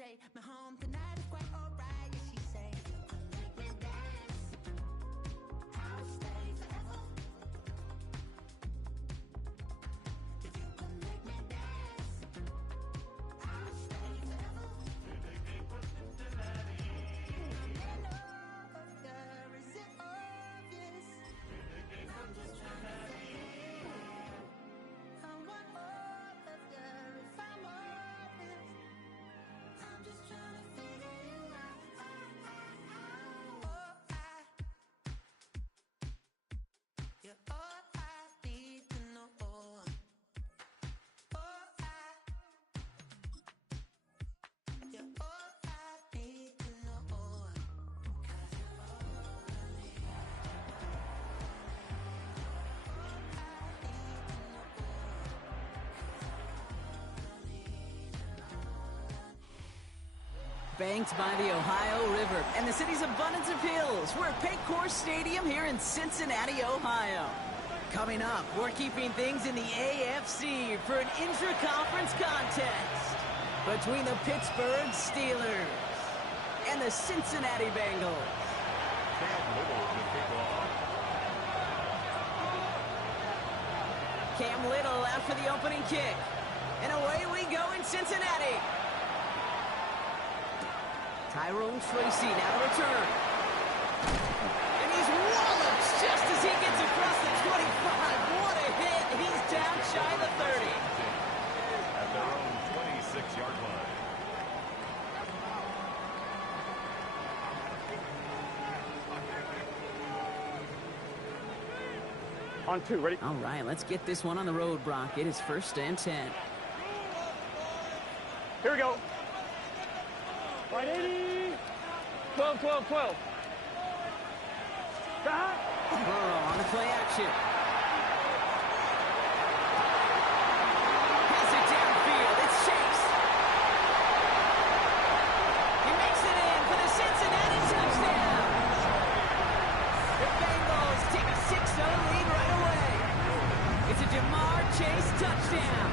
take me home tonight is quite alright. Yeah, she say, make me dance. I'll stay forever. If you can make me dance, I'll stay forever. Is it obvious? I'm just trying to say I want all of you. If I'm honest, I'm just trying to figure you out. You're all I need to know. You're all I need to know. 'Cause you're all I need. Banked by the Ohio River and the city's abundance of hills. We're at Paycor Stadium here in Cincinnati, Ohio. Coming up, we're keeping things in the AFC for an intra-conference contest between the Pittsburgh Steelers and the Cincinnati Bengals. Cam Little after the opening kick. And away we go in Cincinnati. Tyrone Tracy now to return. And he's walloped just as he gets across the 25. What a hit. He's down shy of the 30. At their own 26-yard line. On two, ready? All right, let's get this one on the road, Brock. It is 1st and 10. Here we go. Right 80. 12, 12, 12. Stop. Burrow on the play action. Has it downfield. It's Chase. He makes it in for the Cincinnati touchdown. The Bengals take a 6-0 lead right away. It's a Jamar Chase touchdown.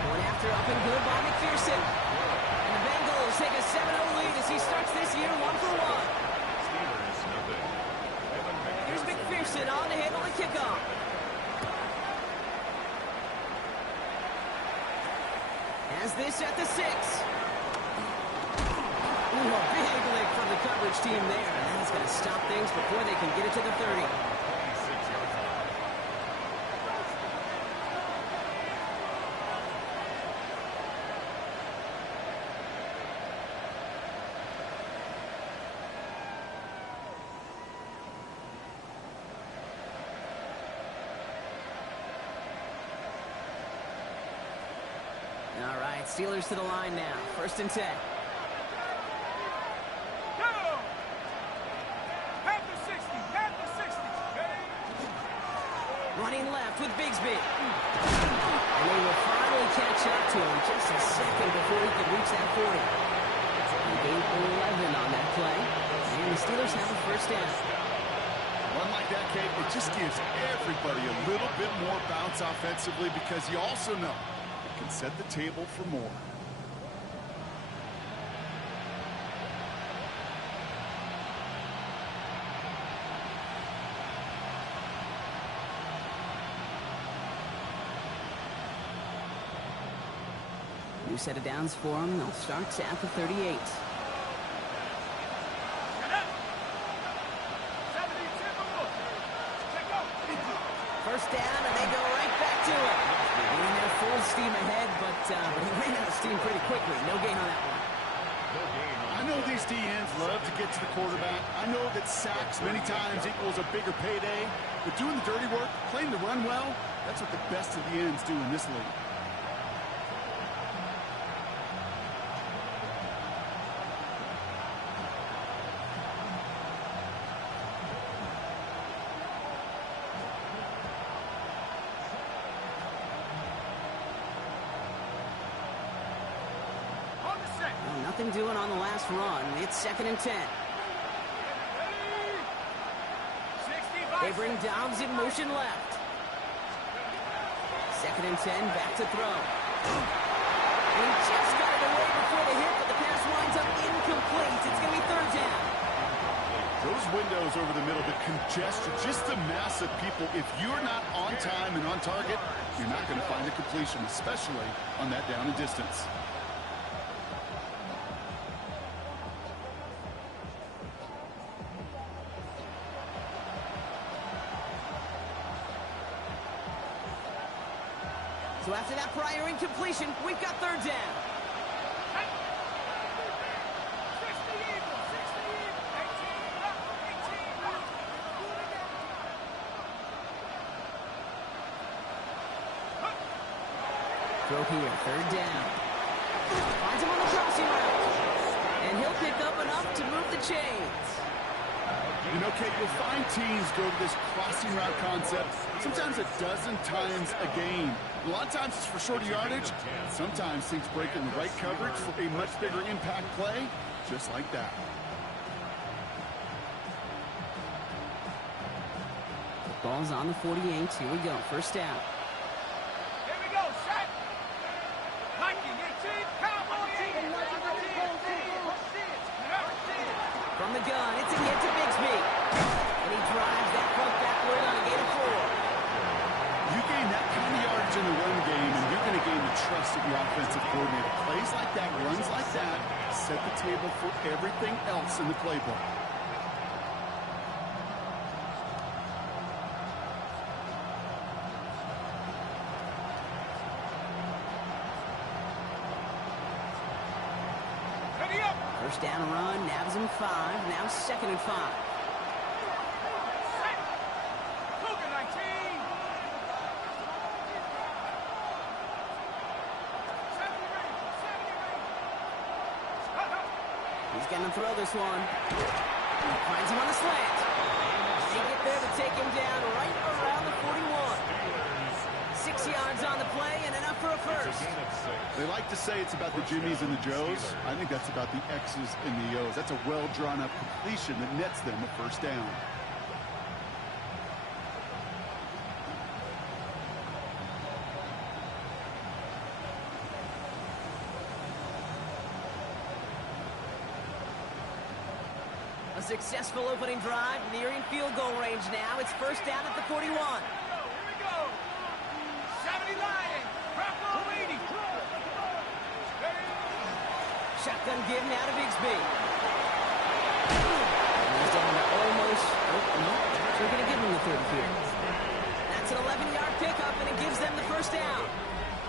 Going after up and good by McPherson. And the Bengals take a 7-0 lead as he starts this year 1-for-1. Here's McPherson on to handle the kickoff. Has this at the 6. Ooh, a big lick from the coverage team there. And that's going to stop things before they can get it to the 30. All right, Steelers to the line now. 1st and 10. Running left with Bigsby. And they will finally catch up to him just a second before he could reach that 40. He gained 11 on that play. And the Steelers have a 1st down. Run like that, Kate, it just gives everybody a little bit more bounce offensively because you also know it can set the table for more. New set of downs for them. They'll start at the 38. First down, and they go right back to it. And they're full steam ahead, but he ran out of steam pretty quickly. No gain on that one. I know these DNs love to get to the quarterback. I know that sacks many times equals a bigger payday. But doing the dirty work, playing the run well, that's what the best of the ends do in this league. Nothing doing on the last run. It's 2nd and 10. They bring Dobbs in motion left. 2nd and 10, back to throw. He just got it away before the hit, but the pass winds up incomplete. It's going to be third down. Those windows over the middle, the congestion, just the mass of people. If you're not on time and on target, you're not going to find a completion, especially on that down and distance. So after that prior incompletion, we've got third down. Throw here, third down. Finds him on the crossing route. And he'll pick up enough to move the chains. You know, Kate, you'll find teams go to this crossing route concept sometimes a dozen times a game. A lot of times it's for shorter yardage. Sometimes things break in the right coverage for a much bigger impact play, just like that. The ball's on the 48. Here we go, first down. Here we go, set. Hiking, 18, cowboy, 18. From the gun, it's a hit to Bigsby. And he drives that punt backward on a gain of 4. You gain that kind of yardage in the run game, and you're going to gain the trust of your offensive coordinator. Plays like that, runs like that, set the table for everything else in the playbook. First down run, nabs him 5, now second and 5. He's going to throw this one. Finds him on the slant. They get there to take him down right around the 41. 6 yards on the play and enough for a first. They like to say it's about the Jimmies and the Joes. I think that's about the X's and the O's. That's a well-drawn-up completion that nets them a first down. A successful opening drive, nearing field goal range now. It's first down at the 41. Shotgun give now to Bigsby. He's down to almost, no, they're going to give him the 30 here. That's an 11-yard pickup, and it gives them the first down.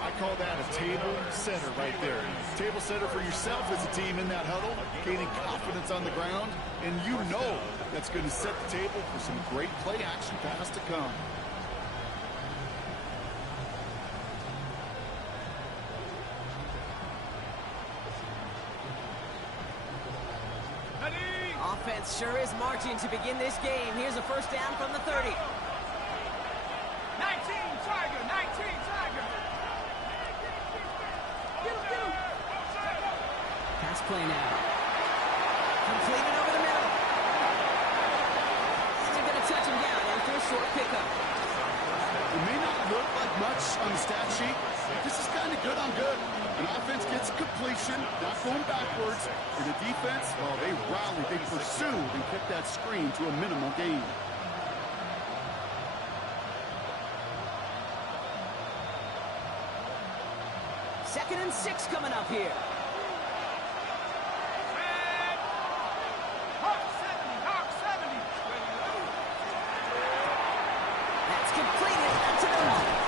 I call that a table setter right there. Table setter for yourself as a team in that huddle, gaining confidence on the ground, and you know that's going to set the table for some great play action pass to come. Offense sure is marching to begin this game. Here's a first down from the 30. 19, Tiger, 19, Tiger. Pass play now. Completed over the middle. And they're going to touch him down after a short pickup. It may not look like much on the stat sheet, but this is kind of good on good. An offense gets completion, not going backwards, and the defense, well, they rallied, they pursued, and kept that screen to a minimal gain. Second and 6 coming up here. That's completed to the right.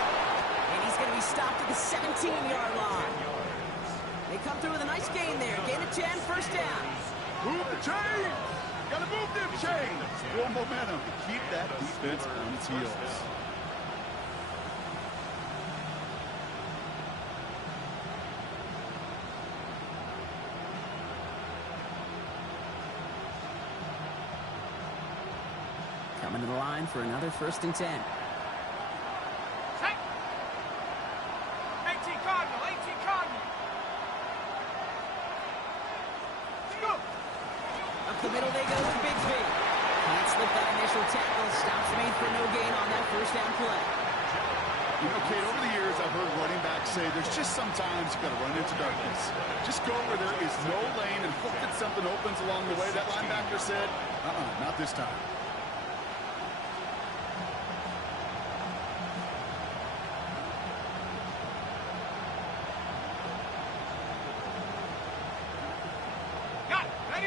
And he's going to be stopped at the 17-yard line. They come through with a nice gain there. Gain of 10, first down. Move the chain! Gotta move them chains! Build momentum to keep that defense on its heels. Coming to the line for another first and 10. 18 Cardinal, 18 Cardinal. Up the middle they go with Bigsby. Can't slip that initial tackle. Stops made for no gain on that first down play. You know, Kate, over the years, I've heard running backs say there's just sometimes you got to run into darkness. Just go where there is no lane and hope that something opens along the way. That linebacker said, not this time.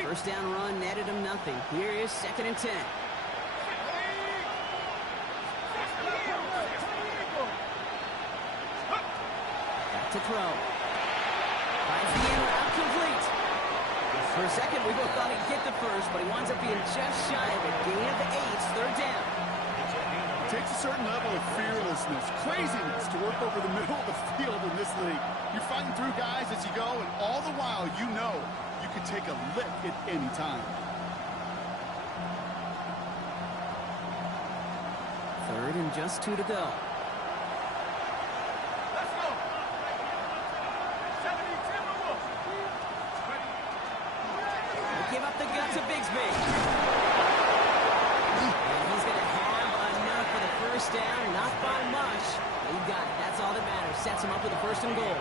First down run netted him nothing. Here is 2nd and 10. Back to throw. Finds the end route complete. For a second, we both thought he'd get the first, but he winds up being just shy of a gain of 8. 3rd down. It takes a certain level of fearlessness, craziness to work over the middle of the field in this league. You're fighting through guys as you go, and all the while you know you can take a lick at any time. 3rd and just 2 to go. Let's go. 70 Timberwolves. Give up the guts of Bigsby. And he's going to have enough for the first down. Not by much. But he got it. That's all that matters. Sets him up with a 1st and goal.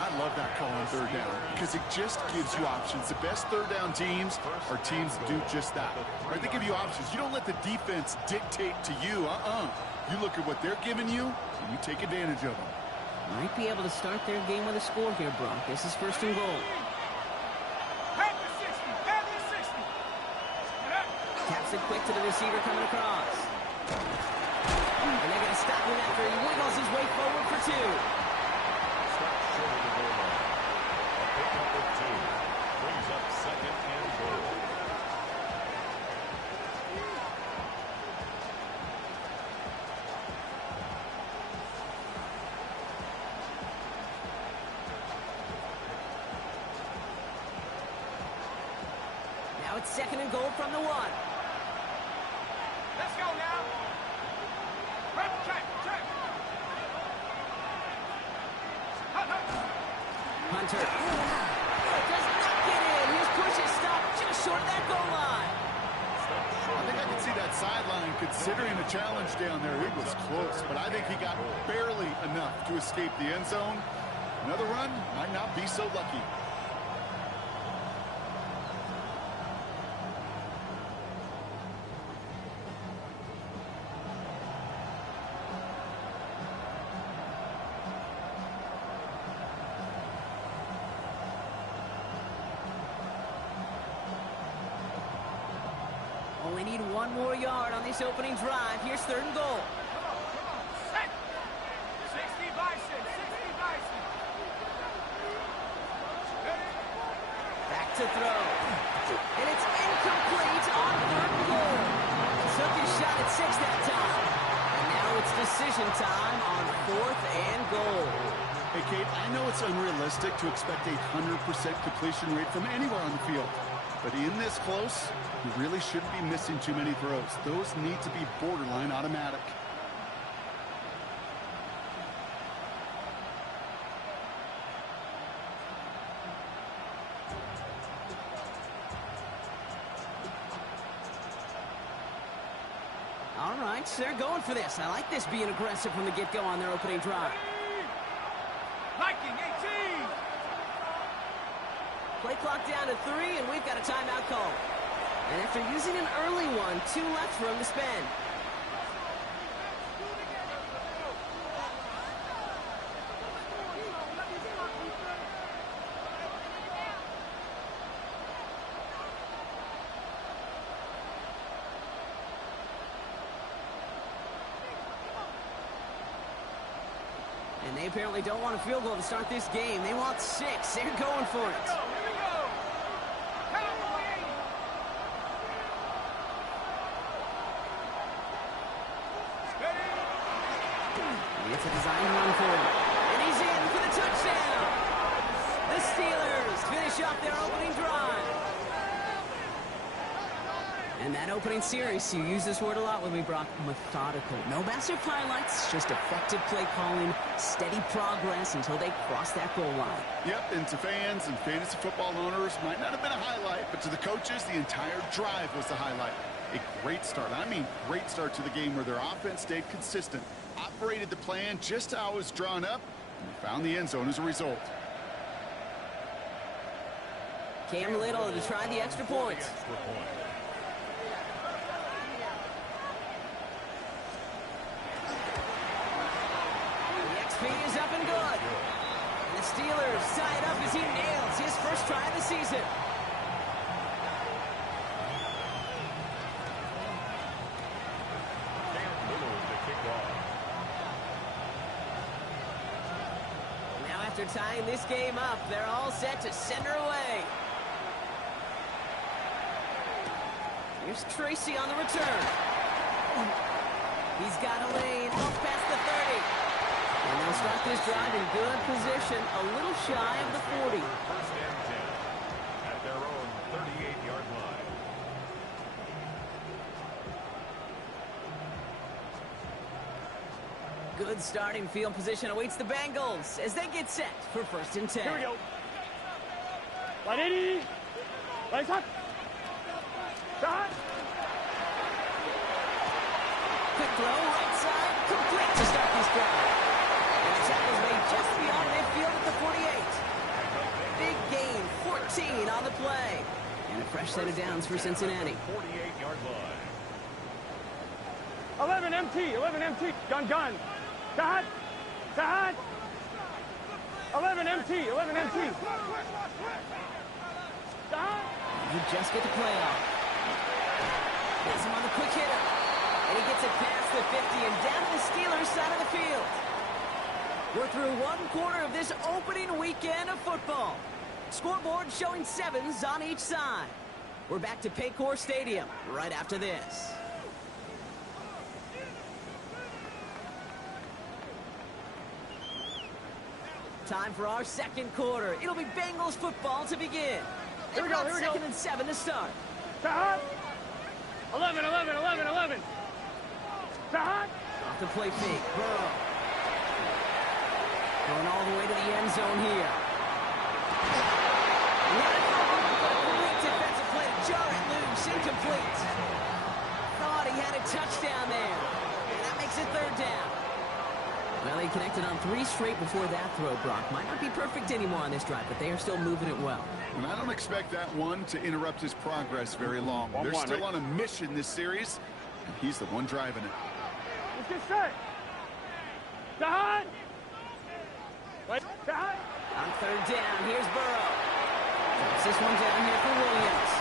I love that call on 3rd down because it just gives you options. The best 3rd down teams are teams that do just that. Right? They give you options. You don't let the defense dictate to you. You look at what they're giving you, and you take advantage of them. Might be able to start their game with a score here, Brock. This is 1st and goal. Have the 60. Have the 60. Taps it quick to the receiver coming across. And they're going to stop him after he wiggles his way forward for 2. Stop short of the goal line. A pickup of 2. Brings up 2nd and goal. Now it's 2nd and goal from the 1. Let's go now. Check. Hunter does not get in. His push is stopped just short of that goal line. I think I can see that sideline considering the challenge down there. It was close, but I think he got barely enough to escape the end zone. Another run might not be so lucky. Only need 1 more yard on this opening drive. Here's 3rd and goal. Set. 60 Bison. 60 Bison. Back to throw. And it's incomplete on 3rd and goal. Took his shot at 6 that time. And now it's decision time on 4th and goal. Hey, Kate, I know it's unrealistic to expect a 100% completion rate from anywhere on the field. But in this close, you really shouldn't be missing too many throws. Those need to be borderline automatic. All right, so they're going for this. I like this being aggressive from the get-go on their opening drive. Viking 18. Play clock down to 3, and we've got a timeout call. And after using an early one, 2 left for him to spend. And they apparently don't want a field goal to start this game. They want 6. They're going for it. Here we go. Cowboys. It's a design run for him. And he's in for the touchdown. The Steelers finish off their opening drive. And that opening series, you use this word a lot with me, Brock, methodical. No massive highlights, just effective play calling, steady progress until they cross that goal line. Yep, and to fans and fantasy football owners, might not have been a highlight, but to the coaches, the entire drive was the highlight. A great start. I mean, great start to the game where their offense stayed consistent. operated the plan just how it was drawn up, and found the end zone as a result. Cam Little to try the extra point. The XP is up and good. And the Steelers tie it up as he nails his first try of the season. Now after tying this game up, they're all set to send her away. Here's Tracy on the return. He's got a lane off past the 30. And they'll start this drive in good position, a little shy of the 40. First and 10 at their own 38-yard line. Good starting field position awaits the Bengals as they get set for first and 10. Here we go. Right 80. Right hot. Shot. Quick throw, right side, complete to start this drive. And the tackle's made just beyond midfield at the 48. Big gain, 14 on the play. And a fresh set of downs for Cincinnati. 48-yard line. 11 MT. 11 MT. Gun. Shot. Shot. 11 MT. 11 MT. Shot. You just get the play off. Has him on the quick hitter. And he gets it past the 50 and down to the Steelers' side of the field. We're through one quarter of this opening weekend of football. Scoreboard showing 7s on each side. We're back to Paycor Stadium right after this. Time for our second quarter. It'll be Bengals football to begin. Here we go. Second and 7 to start. Shot. 11. Shot. Off the play fake. Burrow. Going all the way to the end zone here. Great defensive play to jar it loose. Incomplete. Thought he had a touchdown there. And that makes it third down. Well, he connected on 3 straight before that throw, Brock. Might not be perfect anymore on this drive, but they are still moving it well. And I don't expect that one to interrupt his progress very long. They're still on a mission this series, and he's the one driving it. Let's get set. Shot. Right. Shot. On third down, here's Burrow. Drops this one down here for Williams.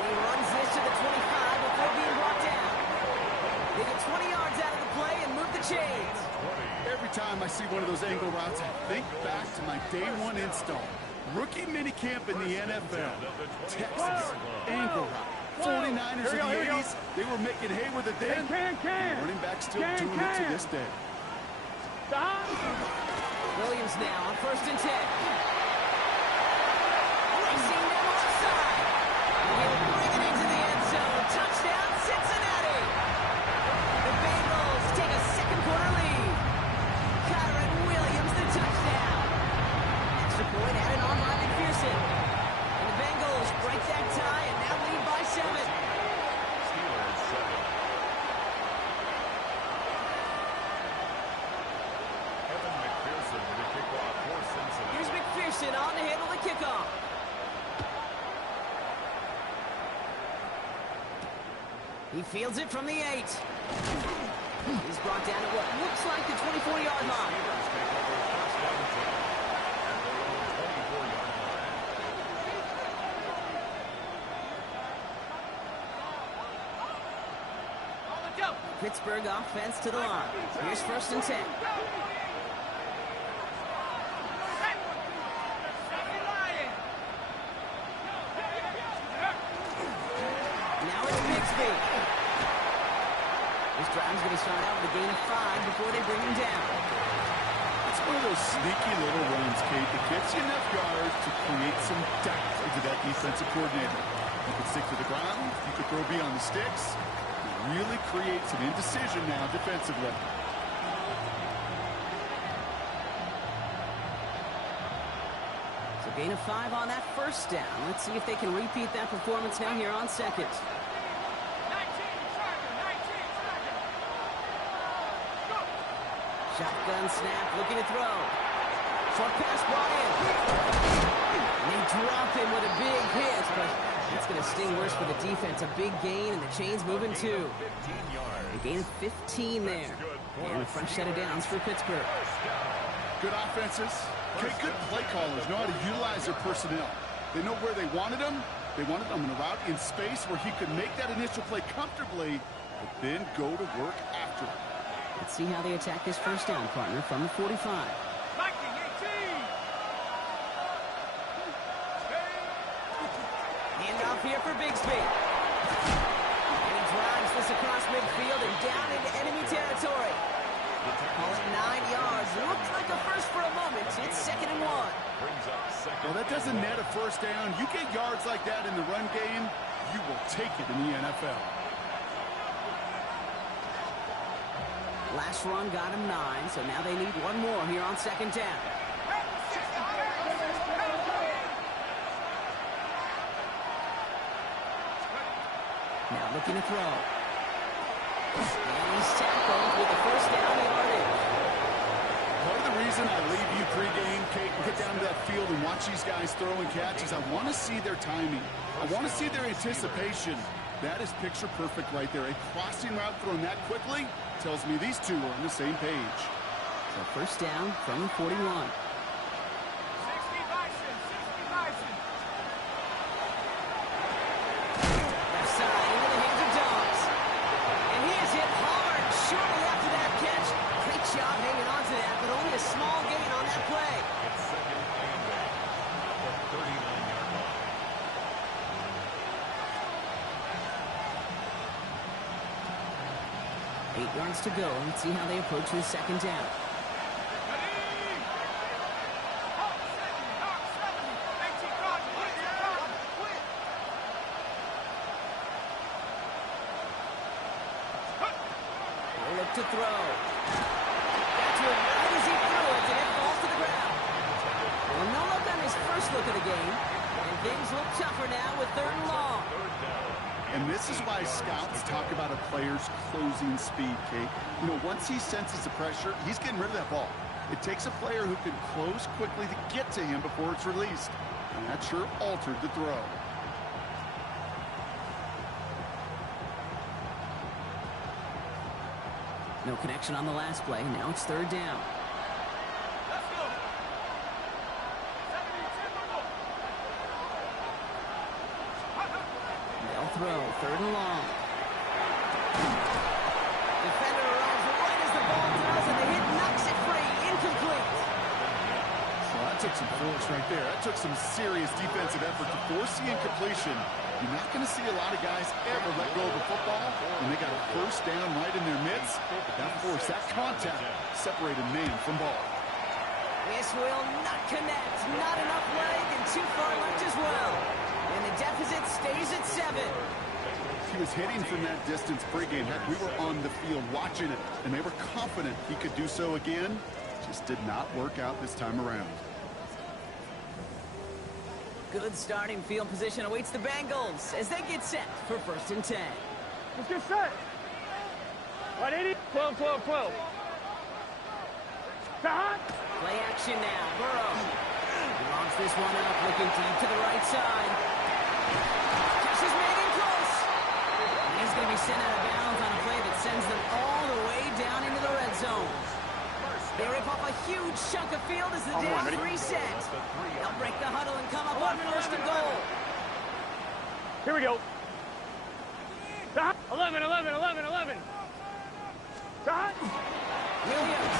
He runs this to the 25 before being brought down. They get 20 yards out of the play and move the chains. Every time I see one of those angle routes, I think back to my day one install. Rookie minicamp in the NFL. Texas, angle route. 49ers in the 80s, they were making hay with it then. Running back still doing it to this day. Stop. Williams now on first and 10. Racing down the left side. He'll bring it into the end zone. Touchdown, Cincinnati. The Bengals take a second quarter lead. Kyron Williams the touchdown. Extra point added on by McPherson. And the Bengals break that tie and now lead by 7. Steelers 7. Evan McPherson with the kickoff for Cincinnati. Here's McPherson on to handle the kickoff. He fields it from the 8. He's brought down at what looks like the 24-yard line. Steelers take over first down and 10 at their own 24-yard line. Pittsburgh offense to the line. Here's first and 10. Now it's Bixby. This drive's going to start out with a gain of 5 before they bring him down. It's one of those sneaky little runs, Kate, that gets you enough yards to create some doubt into that defensive coordinator. You could stick to the ground, you could throw beyond the sticks. It really creates an indecision now defensively. So gain of 5 on that first down. Let's see if they can repeat that performance now here on second. Shotgun snap, looking to throw. Short pass brought in. And they drop him with a big hit, but it's going to sting worse for the defense. A big gain, and the chain's moving too. A gain of 15 there. And a fresh set of downs for Pittsburgh. Good offenses. Okay, good play callers know how to utilize their personnel. They know where they wanted them. They wanted them in a route in space where he could make that initial play comfortably, but then go to work after it. Let's see how they attack this first down, partner, from the 45. Hand off here for Bigsby. And he drives this across midfield and down into enemy territory. Call it 9 yards. Looked like a first for a moment. It's 2nd and 1. Well, that doesn't net a first down. You get yards like that in the run game, you will take it in the NFL. Last run got him 9, so now they need one more here on 2nd down. Now looking to throw. And he's tackled with the first down yardage. Part of the reason I leave you pregame, Kate, and get down to that field and watch these guys throw and catch is I want to see their timing. I want to see their anticipation. That is picture perfect right there. A crossing route thrown that quickly tells me these two are on the same page. So first down from 41. Left side into the hands of Dobbs. And he is hit hard shortly after that catch. Great job hanging on to that, but only a small gain on that play. It's 2nd and back. The 39-yard line. 8 yards to go. Let's see how they approach this 2nd down. They'll look to throw. Got to it right as he threw it, and it falls to the ground. Well, no look on his first look of the game, and things look tougher now with 3rd and long. And this is why scouts talk about a player's closing speed, Kate. You know, once he senses the pressure, he's getting rid of that ball. It takes a player who can close quickly to get to him before it's released. And that sure altered the throw. No connection on the last play. Now it's 3rd down. They'll throw. 3rd and long. Defender arrives right as the ball throws, and the hit knocks it free. Incomplete. So that took some force right there. That took some serious defensive effort to force the incompletion. You're not going to see a lot of guys ever let go of the football when they got a first down right in their midst. That force, that contact, separated man from ball. This will not connect. Not enough leg, and too far left as well. And the deficit stays at 7. He was hitting from that distance pregame. Heck, we were on the field watching it, and they were confident he could do so again. Just did not work out this time around. Good starting field position awaits the Bengals as they get set for 1st and 10. Let's get set. 180. 12, 12, 12. Play action now. Burrow. He launches this one up, looking deep to the right side. Catch is made in close. And he's going to be sent out of bounds on a play that sends them all the way down into the red zone. They rip off a huge chunk of field as the downs reset. They'll break the huddle and come up on 1st and goal. Here we go. 11, 11, 11, 11. Williams.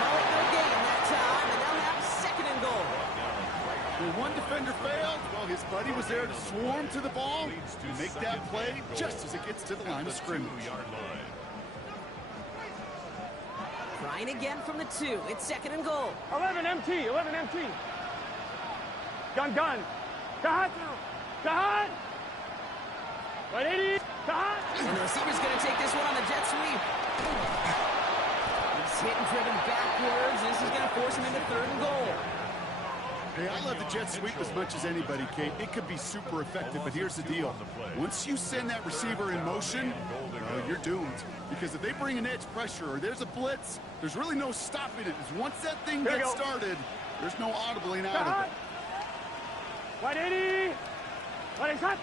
Call it no gain that time, and they'll have 2nd and goal. When one defender failed, well, his buddy was there to swarm to the ball and make that play just as it gets to the line of scrimmage. Trying again from the 2. It's 2nd and goal. 11 MT, 11 MT. Gun, gun. Kahat. Kahat. 180. Kahat. And the receiver's going to take this one on the jet sweep. He's hit and driven backwards. This is going to force him into 3rd and goal. Hey, I love the jet sweep as much as anybody, Kate. It could be super effective, but here's the deal. Once you send that receiver in motion, you're doomed. Because if they bring an edge pressure or there's a blitz, there's really no stopping it. Because once that thing gets started, there's no audibling out of it. 180. 180 shot.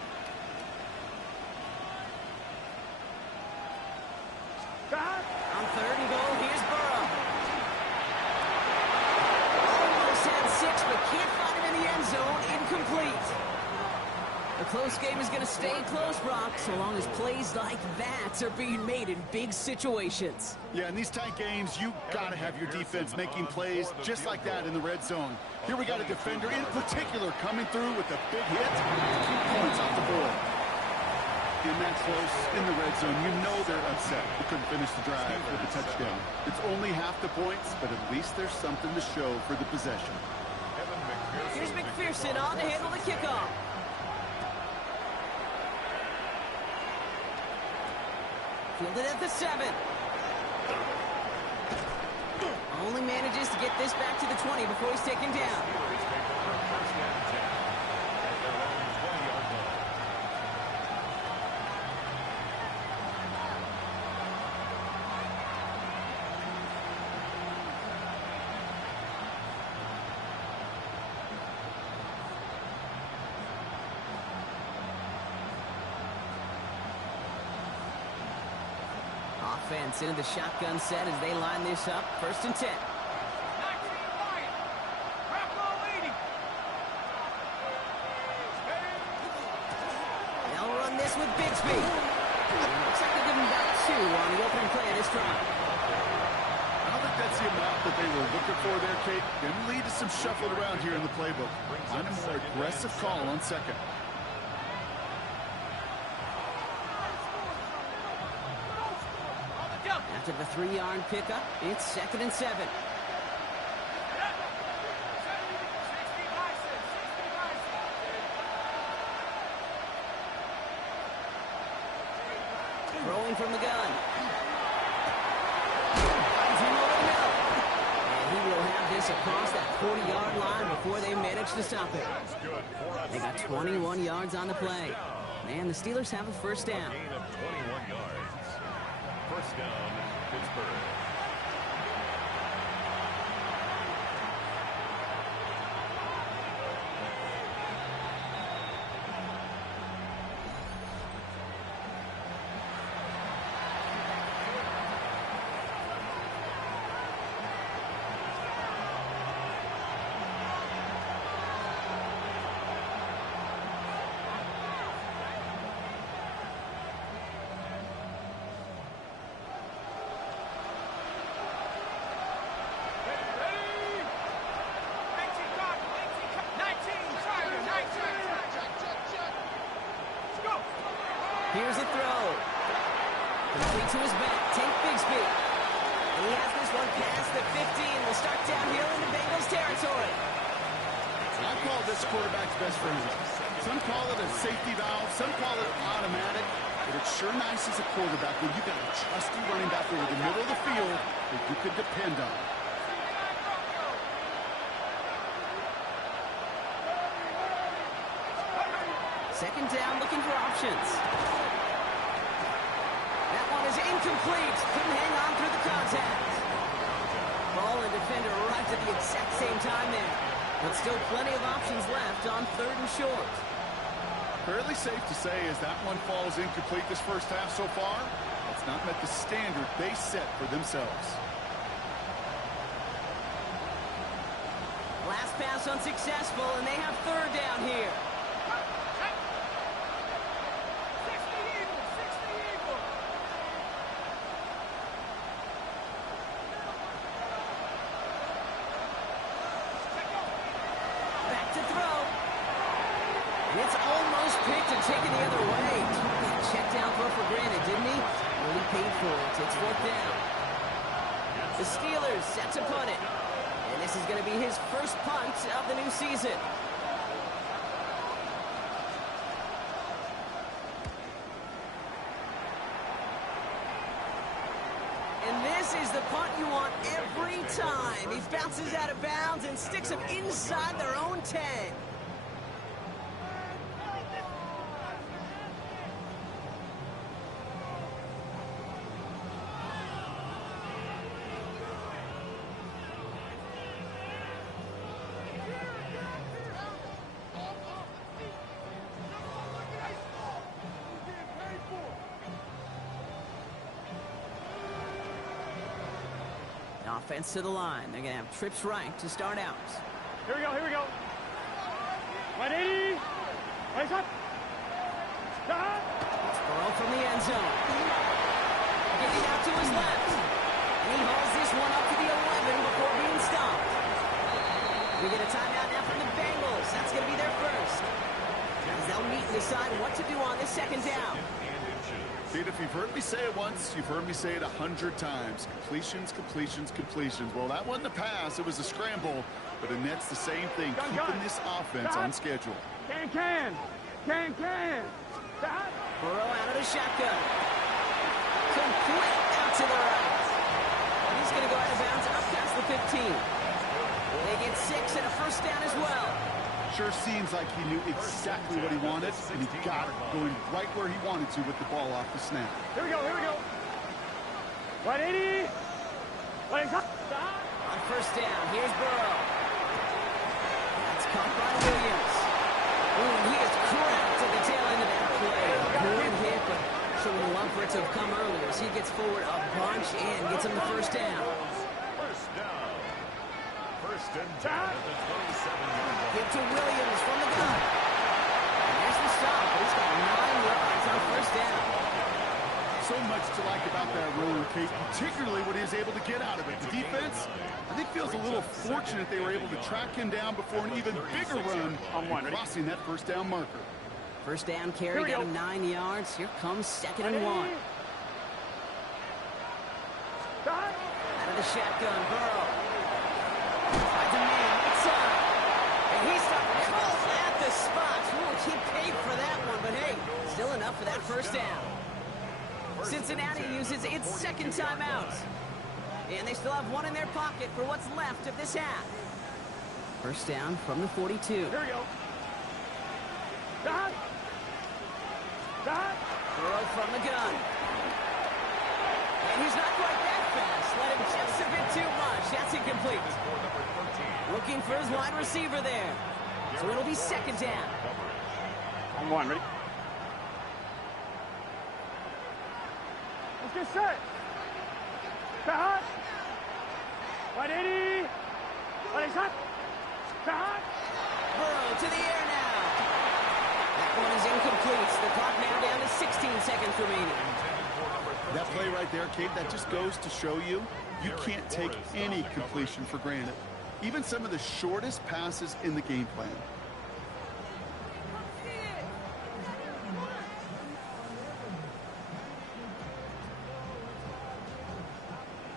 On 3rd and goal, here's Burrow. Almost had 6, but can't find him in the end zone. Incomplete. The close game is going to stay close, Brock, so long as plays like that are being made in big situations. Yeah, in these tight games, you got to have your defense making plays just like that in the red zone. Here we got a defender in particular coming through with a big hit to keep points off the board. In that close, in the red zone, you know they're upset. They couldn't finish the drive with a touchdown. It's only half the points, but at least there's something to show for the possession. Here's McPherson on to handle the kickoff. Fielded at the 7. Only manages to get this back to the 20 before he's taken down. Offense into the shotgun set as they line this up. 1st and 10. They'll run this with Bixby. Looks like they're giving back 2 on the opening play of this drive. I don't think that's the amount that they were looking for there, Kate. Going to lead to some shuffling around here in the playbook. Find a more aggressive call on 2nd. After the 3-yard pickup, it's 2nd and 7. Throwing from the gun. Finds him over the middle. And he will have this across that 40-yard line before they manage to stop it. They got 21 yards on the play. And the Steelers have a 1st down. Gain of 21 yards. 1st down, Pittsburgh. Here's a throw. Complete to his back. Tank Bixby. He has this one past the 15. Will start downhill into Bengals territory. I call this quarterback's best friend. Some call it a safety valve. Some call it automatic. But it's sure nice as a quarterback when you got a trusty running back over the middle of the field that you could depend on. Second down, looking for options. That one is incomplete. Couldn't hang on through the contact. Ball and defender arrived at the exact same time there. But still plenty of options left on 3rd and short. Fairly safe to say as that one falls incomplete this first half so far, it's not met the standard they set for themselves. Last pass unsuccessful, and they have 3rd down here. Back to throw. And it's almost picked and taken the other way. Check down throw for granted, didn't he? Well, he paid for it. It's 4th down. The Steelers set to punt it. And this is going to be his first punt of the new season. And this is the punt you want every time. He bounces out of bounds and sticks them inside their own 10. Offense to the line. They're going to have trips right to start out. Here we go, here we go. 180. Place up. Stop. It's Burrow from the end zone. Getting out to his left. And he hauls this one up to the 11 before being stopped. We get a timeout now from the Bengals. That's going to be their first. As they'll meet and decide what to do on this second down. Dude, if you've heard me say it once, you've heard me say it 100 times. Completions, completions, completions. Well, that wasn't a pass. It was a scramble. But the net's the same thing, keeping this offense on schedule. Can. Stop. Burrow out of the shotgun. Complete out to the right. He's going to go out of bounds up past the 15. They get 6 and a first down as well. Sure seems like he knew exactly what he wanted, and he got it going right where he wanted to with the ball off the snap. Here we go. 180. Place up. Stop. On first down, here's Burrow. That's caught by Williams. Ooh, he is cracked at the tail end of that play. Good hit, but sure would love for it to have come earlier as he gets forward a bunch and gets him the first down. First down. First and 10 at the 27-yard line. Give to Williams from the gun. And there's the stop, but he's got 9 yards on first down. So much to like about that run, Kate, particularly what he was able to get out of it. The defense, I think, feels a little fortunate they were able to track him down before an even bigger run crossing that first down marker. First down carry, got him 9 yards. Here comes 2nd and 1. Stop. Out of the shotgun, Burrow. Finds a man outside. And he's stopped cold at the spot. Ooh, he paid for that one, but hey, still enough for that first down. Cincinnati uses its second timeout. And they still have one in their pocket for what's left of this half. First down from the 42. Here we go. Stop. Burrow from the gun. And he's not quite that fast. Let him just a bit too much. That's incomplete. Looking for his wide receiver there. So it'll be second down. On one, ready? Let's get set. Stop. 180. Ready, shot. Stop. Burrow to the air now. That one is incomplete. The clock now down to 16 seconds remaining. That play right there, Kate, that just goes to show you can't take any completion for granted. Even some of the shortest passes in the game plan.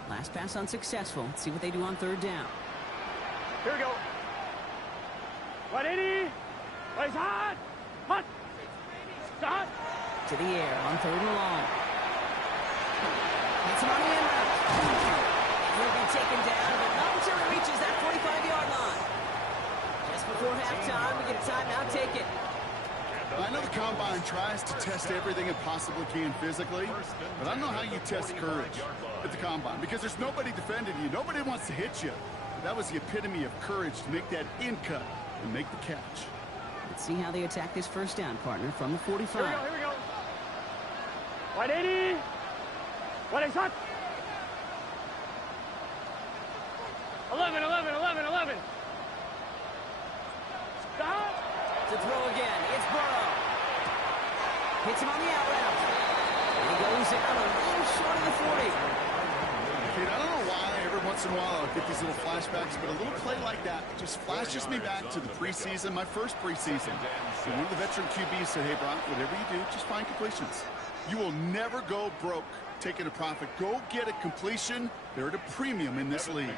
Last pass unsuccessful. Let's see what they do on third down. Here we go. 180. Place hot. Hot. Stop. To the air on third and long. Hits him on the end route. He'll be taken down, but not until he reaches that 45-yard line. Just before halftime, we get a timeout. Take it. I know the Combine tries to test everything it possibly can physically, but I don't know how you test courage at the Combine because there's nobody defending you. Nobody wants to hit you. But that was the epitome of courage to make that in cut and make the catch. Let's see how they attack this first down, partner, from the 45. Here we go. 180. What is hot? 11. Stop. To throw again. It's Burrow. Hits him on the out route. And he goes out a little short of the 40. Kate, I don't know why every once in a while I'll get these little flashbacks, but a little play like that just flashes me back to the preseason, my first preseason. And one of the veteran QBs said, hey, Brock, whatever you do, just find completions. You will never go broke taking a profit. Go get a completion. They're at a premium in this league.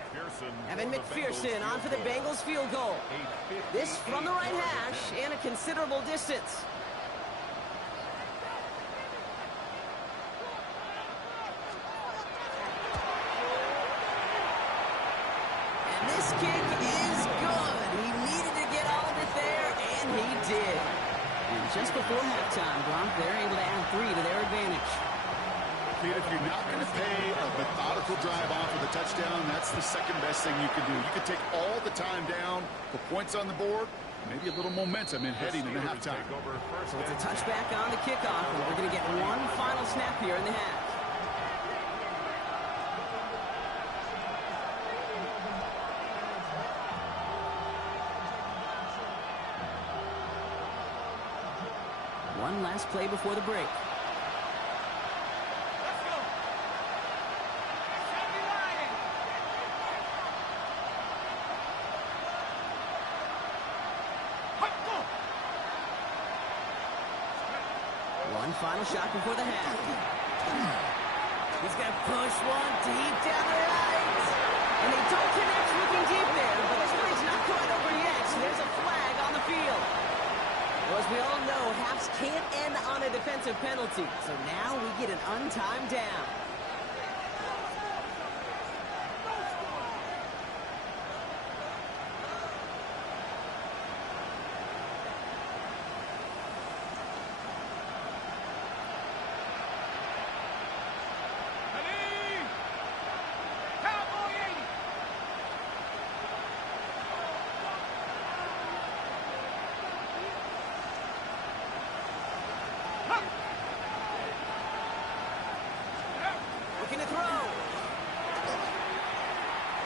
Evan McPherson on for the Bengals field goal. This from the right hash and a considerable distance. did. And just before halftime, Gronk, they're able to add 3 to their advantage. Kid, if you're not going to pay a methodical drive off with a touchdown, that's the second best thing you can do. You can take all the time down, put points on the board, maybe a little momentum in heading into halftime. So it's a touchback on the kickoff, and we're going to get one final snap here in the half. One last play before the break. One final shot before the half. He's going to push one deep down the right. And they don't connect looking deep there, but this play's not quite over yet, so there's a flag on the field. Well, as we all know, halves can't end on a defensive penalty, so now we get an untimed down. Looking to throw.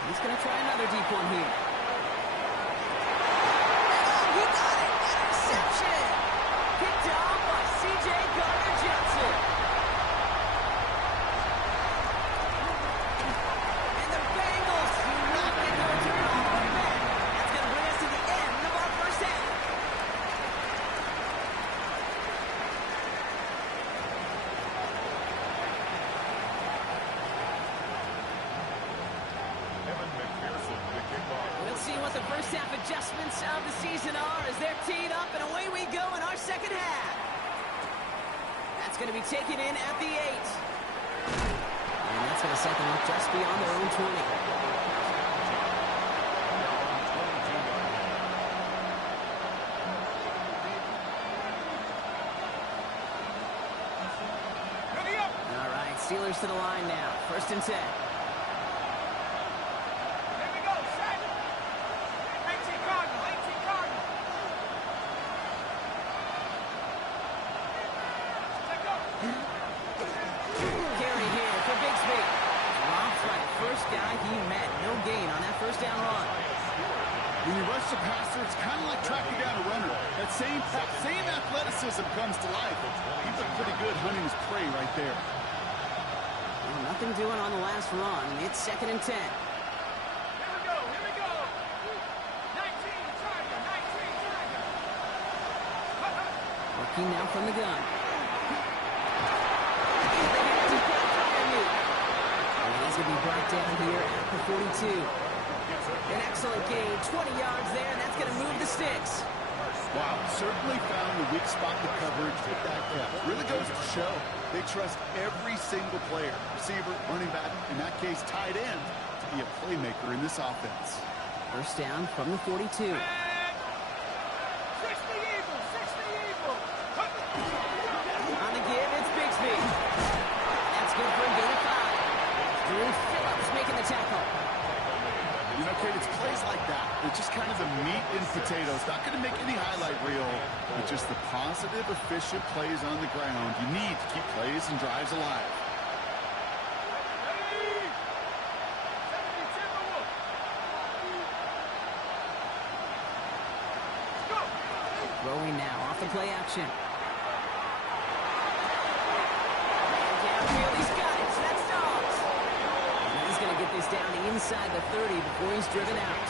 He's going to try another deep one here. Oh, he got it. Interception. Picked off by C.J. Gardner-Johnson. And the Bengals do not get the return all the way back. That's going to bring us to the end of our first half. We'll see what the first half adjustments of the season are as they're teed up, and away we go in our second half. That's going to be taken in at the 8. And that's going to set them up just beyond their own 20. All right, Steelers to the line now. 1st and 10. Carry here for Bigsby. Robb's right. First guy he met. No gain on that first down run. When you rush the passer, it's kind of like tracking down a runner. That same athleticism comes to life. He looked pretty good hunting his prey right there. Well, nothing doing on the last run. It's 2nd and 10. Here we go. 19, Tiger. Working now from the gun. He's going to be brought down here at the 42. An excellent gain, 20 yards there, and that's going to move the sticks. Wow, certainly found the weak spot in the coverage with that catch. Really goes to show they trust every single player, receiver, running back, in that case tight end, to be a playmaker in this offense. First down from the 42. 60 Eagles. On the give, it's Bigsby. That's good for a gain of 5. Drew Phillips making the tackle. You know, Kate, it's plays like that. It's just kind of the meat and potatoes. Not going to make any highlight reel, but just the positive, efficient plays on the ground. You need to keep plays and drives alive. Throwing now off the play action. Downfield, he's got it. So that's Dobbs. He's going to get this down inside the 30 before he's driven out.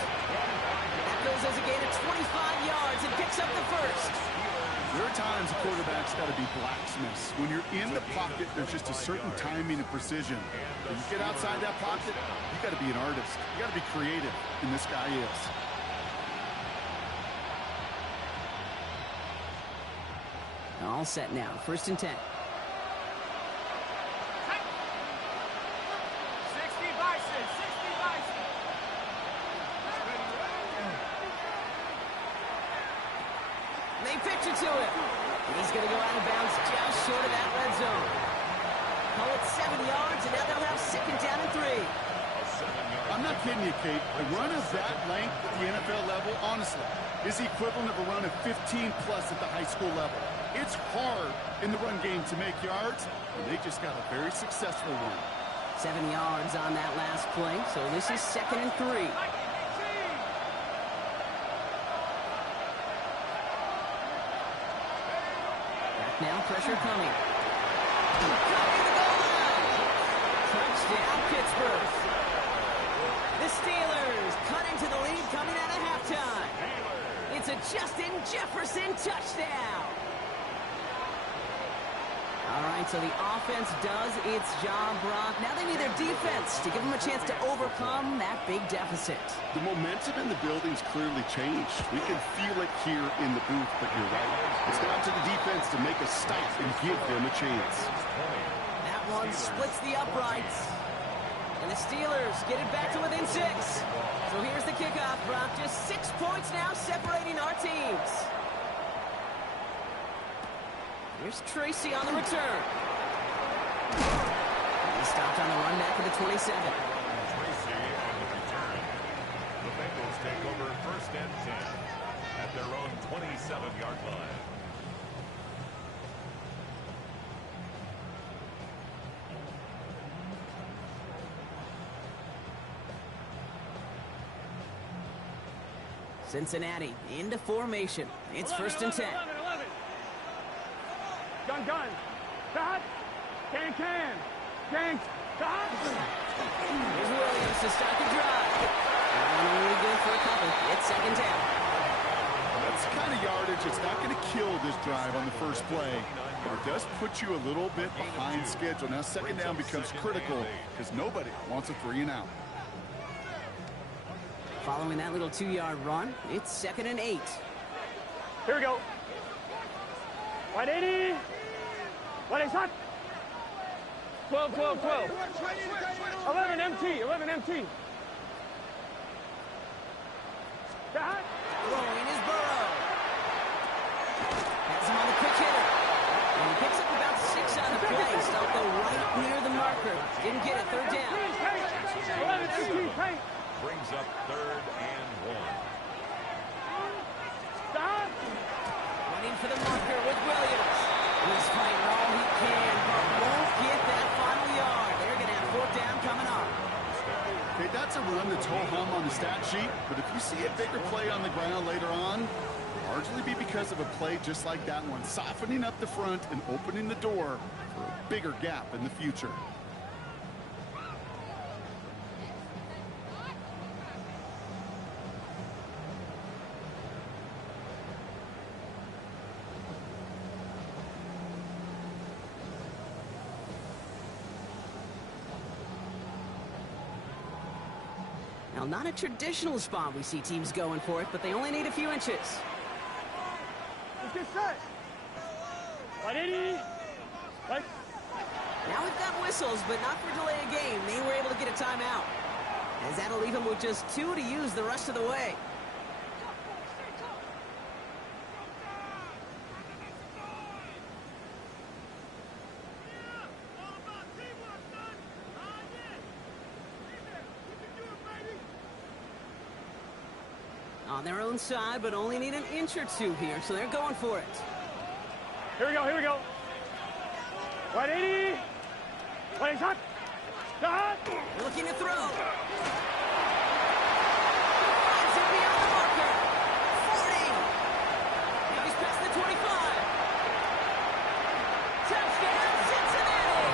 That goes as a gain of 25 yards and picks up the first. There are times a quarterback's got to be blacksmiths. When you're in the pocket, there's just a certain timing and precision. When you get outside that pocket, you got to be an artist. You got to be creative, and this guy is. All set now. 1st and 10. 60 Bison. They They pitch it to him. He's going to go out of bounds just short of that red zone. Call it 7 yards, and now they'll have second down and 3. I'm not kidding you, Kate. A run of that length at the NFL level, honestly, is the equivalent of a run of 15-plus at the high school level. It's hard in the run game to make yards, and they just got a very successful one. 7 yards on that last play, so this is second and 3. Back now, pressure coming. Coming to the goal line. Touchdown, Pittsburgh. The Steelers cut into the lead coming out of halftime. It's a Justin Jefferson touchdown. All right, so the offense does its job, Brock. Now they need their defense to give them a chance to overcome that big deficit. The momentum in the building's clearly changed. We can feel it here in the booth, but you're right. It's down to the defense to make a stop and give them a chance. That one splits the uprights. And the Steelers get it back to within 6. So here's the kickoff, Brock. Just 6 points now separating our teams. Here's Tracy on the return. He stopped on the run back at the 27. Tracy on the return. The Bengals take over first and 10 at their own 27-yard line. Cincinnati into formation. It's 1st and 10. 11. Gun. Dot. Can. Dot. Here's Williams to start the drive. And only good for a couple. It's second down. That's the kind of yardage it's not going to kill this drive on the first play, but it does put you a little bit behind schedule. Now second down becomes critical because nobody wants a 3 and out. Following that little 2-yard run, it's 2nd and 8. Here we go. 180. What is that? 12. 11 MT. Dot. Throwing is Burrow. Has him on the quick hitter. And he picks up about 6 on the play. Stopped though right near the marker. Didn't get it. 3rd down. 11 MT. Brings up 3rd and 1. Stop. Running for the marker with Williams. He's fighting all he can, but won't get that final yard. They're going to have 4th down coming up. Okay, that's a run that's ho-hum on the stat sheet, but if you see a bigger play on the ground later on, it'll largely be because of a play just like that one, softening up the front and opening the door for a bigger gap in the future. Now, not a traditional spot we see teams going for it, but they only need a few inches. Let's get set. 180. Right. Now we've got whistles, but not for delay of game. They were able to get a timeout, as that'll leave them with just 2 to use the rest of the way. On their own side, but only need an inch or 2 here, so they're going for it. Here we go. 180. What is that? Dot. Looking to throw. Finds it beyond the marker. 40. He's past the 25. Touchdown, Cincinnati.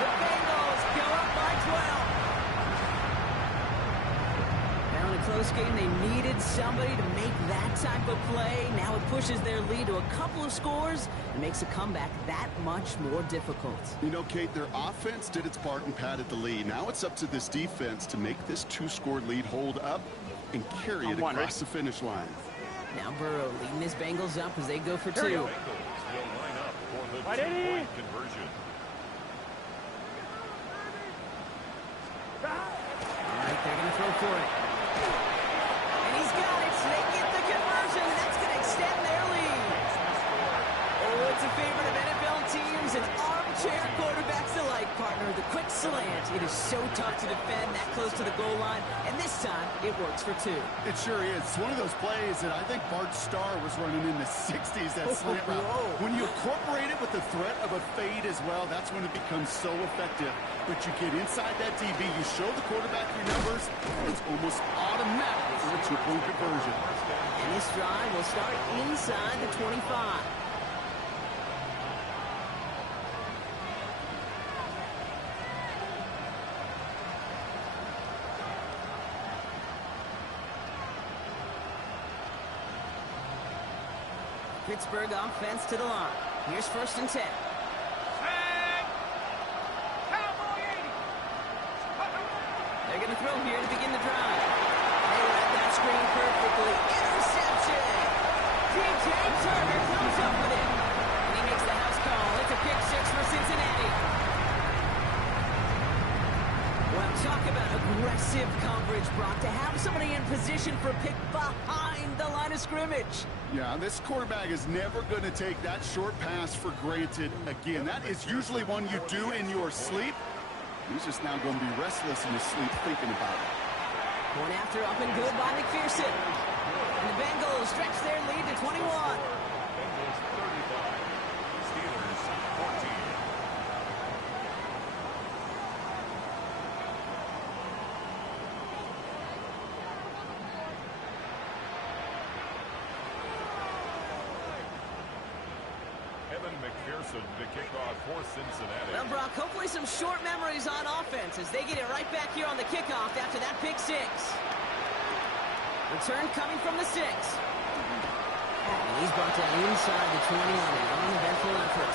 The Bengals go up by 12. Now in a close game, they needed somebody to make that type of play. Now it pushes their lead to a couple of scores and makes a comeback that much more difficult. You know, Kate, their offense did its part and padded the lead. Now it's up to this defense to make this 2-score lead hold up and carry it across the finish line. Now Burrow leading his Bengals up as they go for 2. Bengals will line up for the 2-point conversion. All right, they're going to throw for it. And he's got it. They get the conversion. That's going to extend tough to defend that close to the goal line, and this time it works for two. It sure is. It's one of those plays that I think Bart Starr was running in the 60s, that slant route. When you incorporate it with the threat of a fade as well, that's when it becomes so effective. But you get inside that DB, you show the quarterback your numbers, it's almost automatic for a two-point conversion. And this drive will start inside the 25. Pittsburgh offense to the line. Here's 1st and 10. They're going to throw here to begin the drive. They read that screen perfectly. Interception! DJ Turner comes up with it. And he makes the house call. It's a pick 6 for Cincinnati. Well, talk about aggressive coverage, Brock. To have somebody in position for a pick behind the line of scrimmage. Yeah, this quarterback is never going to take that short pass for granted again. That is usually one you do in your sleep. He's just now going to be restless in his sleep thinking about it. Going after up and good by McPherson. And the Bengals stretch their lead to 21. Bengals 35, Steelers 14. McPherson to kick off for Cincinnati. Well, Brock, hopefully some short memories on offense as they get it right back here on the kickoff after that pick 6. Return coming from the 6. And he's brought down inside the 20 on an uneventful effort.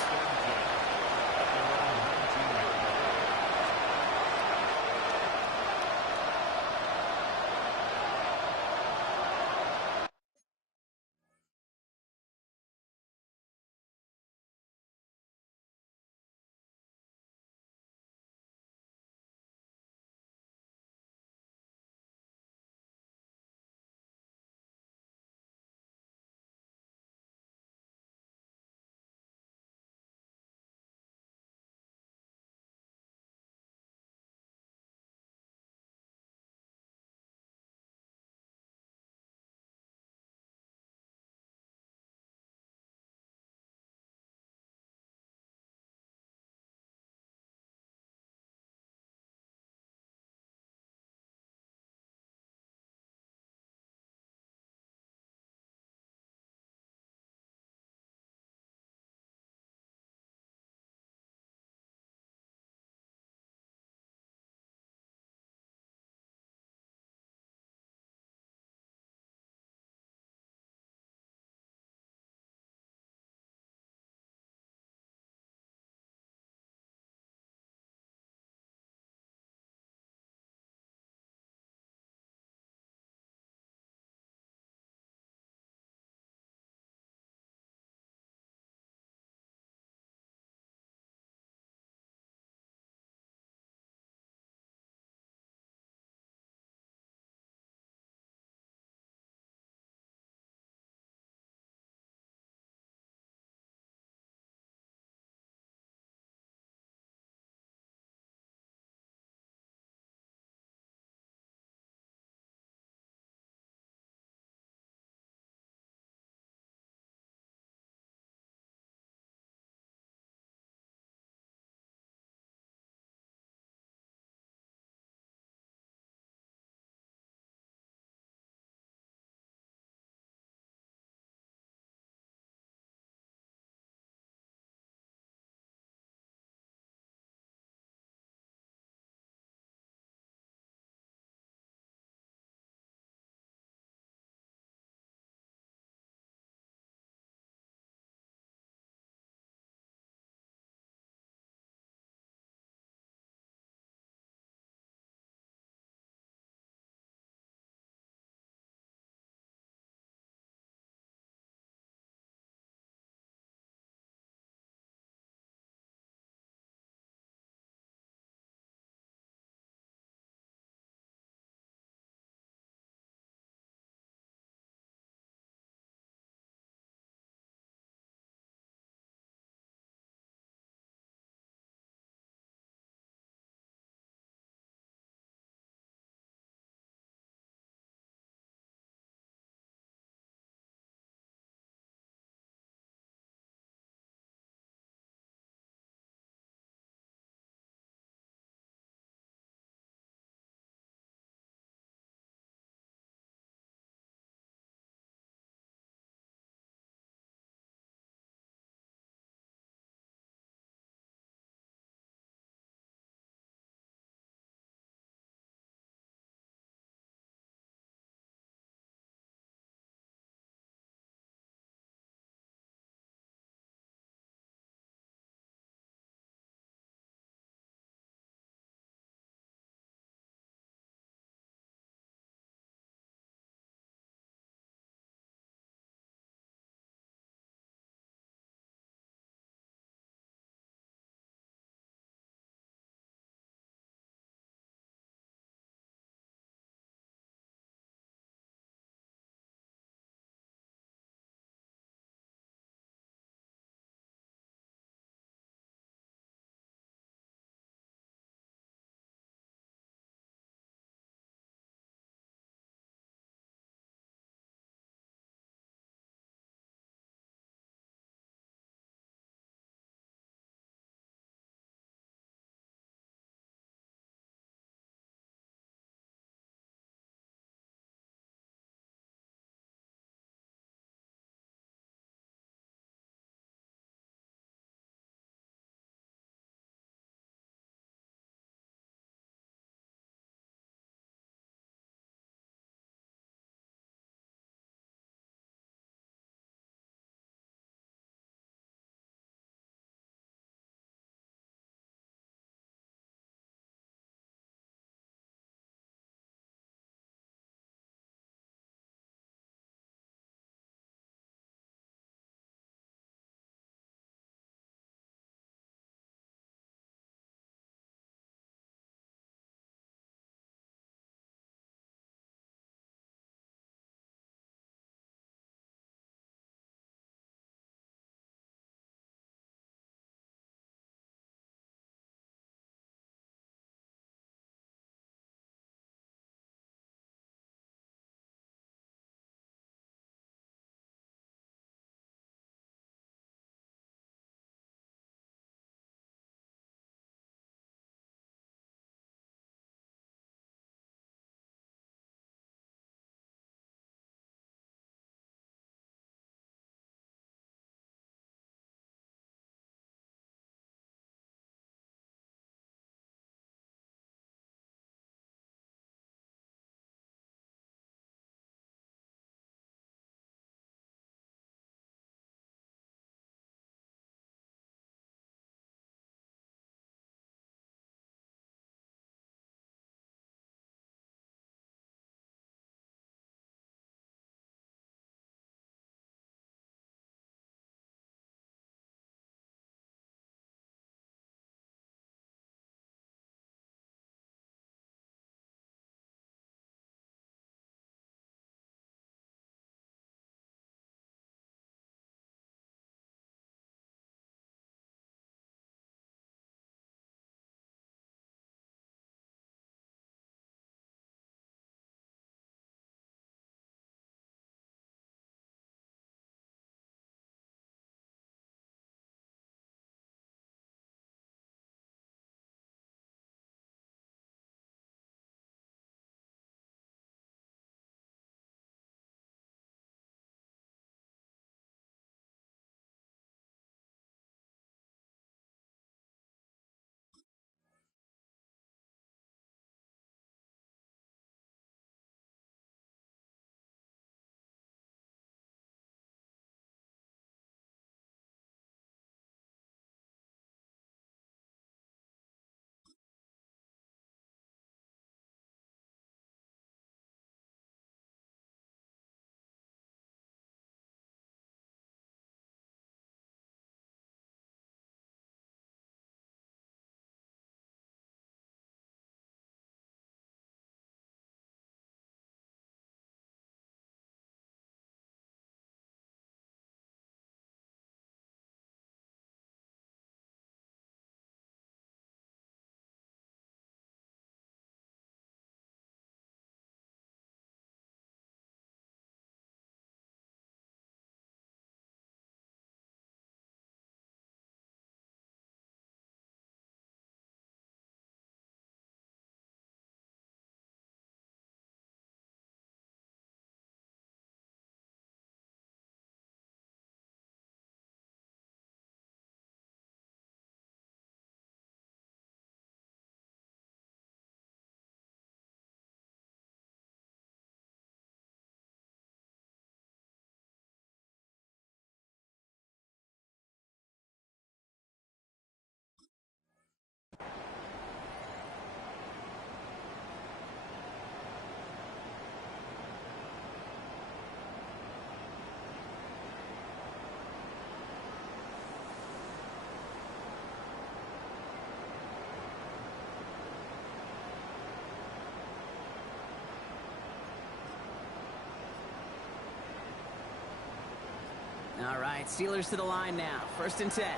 right, Steelers to the line now. 1st and 10. Here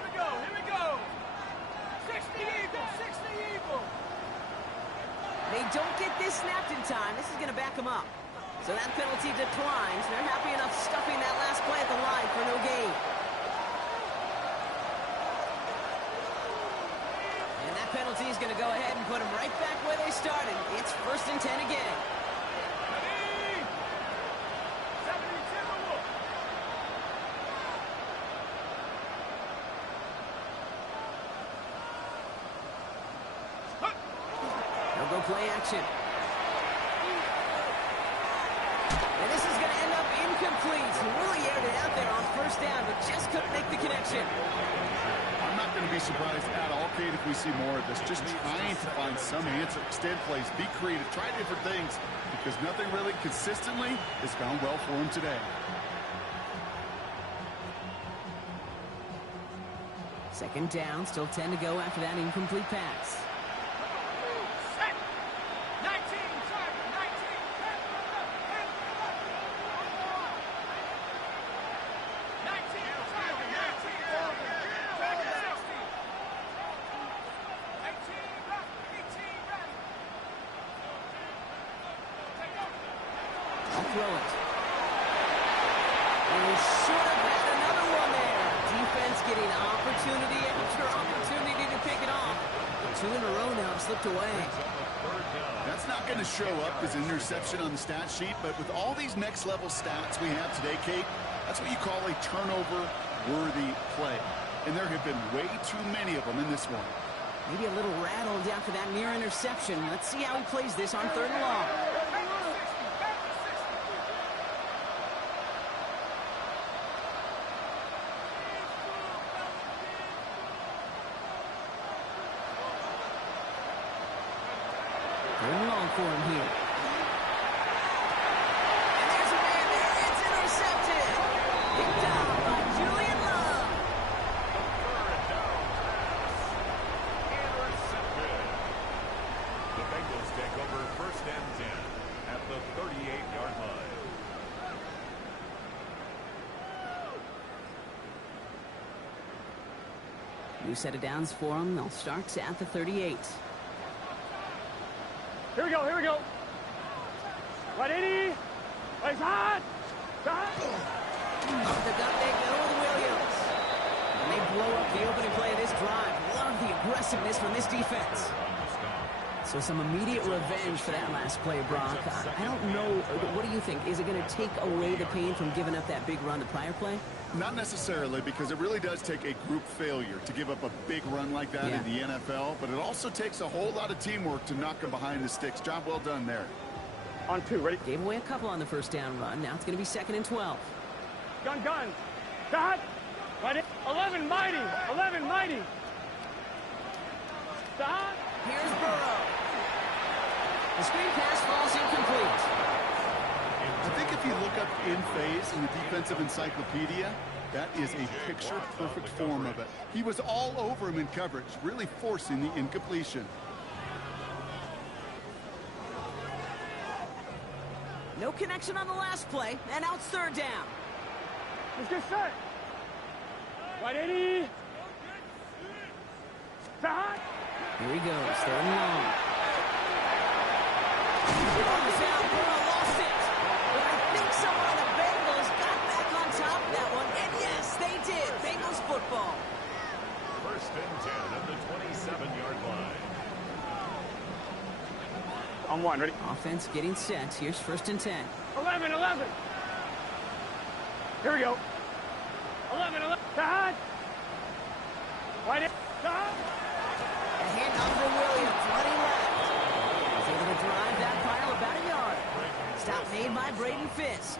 we go, here we go. 60 Eagles, 60 Eagles. They don't get this snapped in time. This is going to back them up. So that penalty declines. They're happy enough stuffing that last play at the line for no gain. And that penalty is going to go ahead and put them right back where they started. It's 1st and 10 again. They'll go play action. And this is going to end up incomplete. He really aired it out there on 1st down, but just couldn't make the connection. I'm not going to be surprised at all, Kate, if we see more of this. Just trying to find some answer, extend plays, be creative, try different things, because nothing really consistently has gone well for him today. 2nd down, still 10 to go after that incomplete pass. Throw it. And we should have had another one there. Defense getting opportunity after opportunity to pick it off. 2 in a row now slipped away. That's not going to show up as an interception on the stat sheet, but with all these next-level stats we have today, Kate, that's what you call a turnover-worthy play. And there have been way too many of them in this one. Maybe a little rattled after that near interception. Let's see how he plays this on 3rd and long. Long for him here. And there's a man there. It's intercepted. Picked down by Julian Love. Intercepted. The Bengals take over 1st and 10 at the 38-yard line. New set of downs for them. They'll start at the 38. Here we go, here we go. Right, 80. It's hot. Off the gut they go with Williams. And they blow up the opening play of this drive. Love the aggressiveness from this defense. So some immediate revenge for that last play, Brock. I don't know. What do you think? Is it going to take away the pain from giving up that big run the prior play? Not necessarily, because it really does take a group failure to give up a big run like that in the NFL, but it also takes a whole lot of teamwork to knock them behind the sticks. Job well done there. On 2, ready? Gave away a couple on the 1st down run. Now it's going to be 2nd and 12. Gun. Dot. Right, 11 mighty. 11 mighty. Dot. Here's Burrow. The screen pass falls incomplete. I think if you look up in phase in the defensive encyclopedia, that is a picture-perfect form of it. He was all over him in coverage, really forcing the incompletion. No connection on the last play, and now it's 3rd down. Let's get set. Right, 80. Dot. Here he goes, 3rd and long. Burrow's out, Burrow lost it. But I think someone on the Bengals got back on top of that one, and yes, they did. Bengals football. 1st and 10 at the 27-yard line. On 1, ready? Offense getting set. Here's 1st and 10. 11. Here we go. 11. Dot. Right, dot. A handoff for Williams, running left. He's able to drive that pile about a yard. Stop made by Braden Fisk.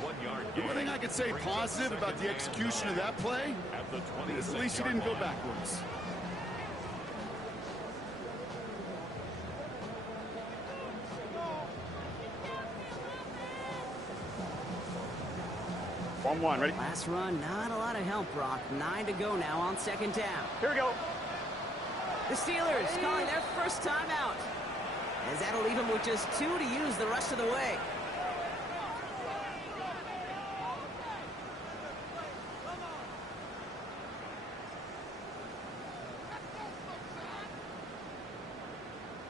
1 yard The gain. one thing I could say positive about the execution of that play At the is at least he didn't go backwards. On 1, ready? Last run, not a lot of help, Brock. 9 to go now on 2nd down. Here we go. The Steelers calling their first time out. As that'll leave them with just 2 to use the rest of the way.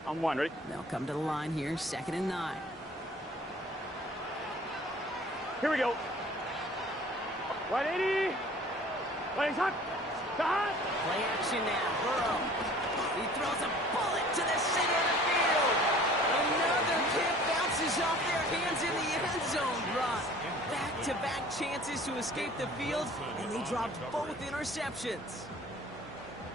On one, ready? They'll come to the line here, 2nd and 9. Here we go. 180. Legs hot. Hot. Play action now. Burrow. He throws a bullet to the center of the field. Another kick bounces off their hands in the end zone, Brock. Back-to-back chances to escape the field, and they dropped both interceptions.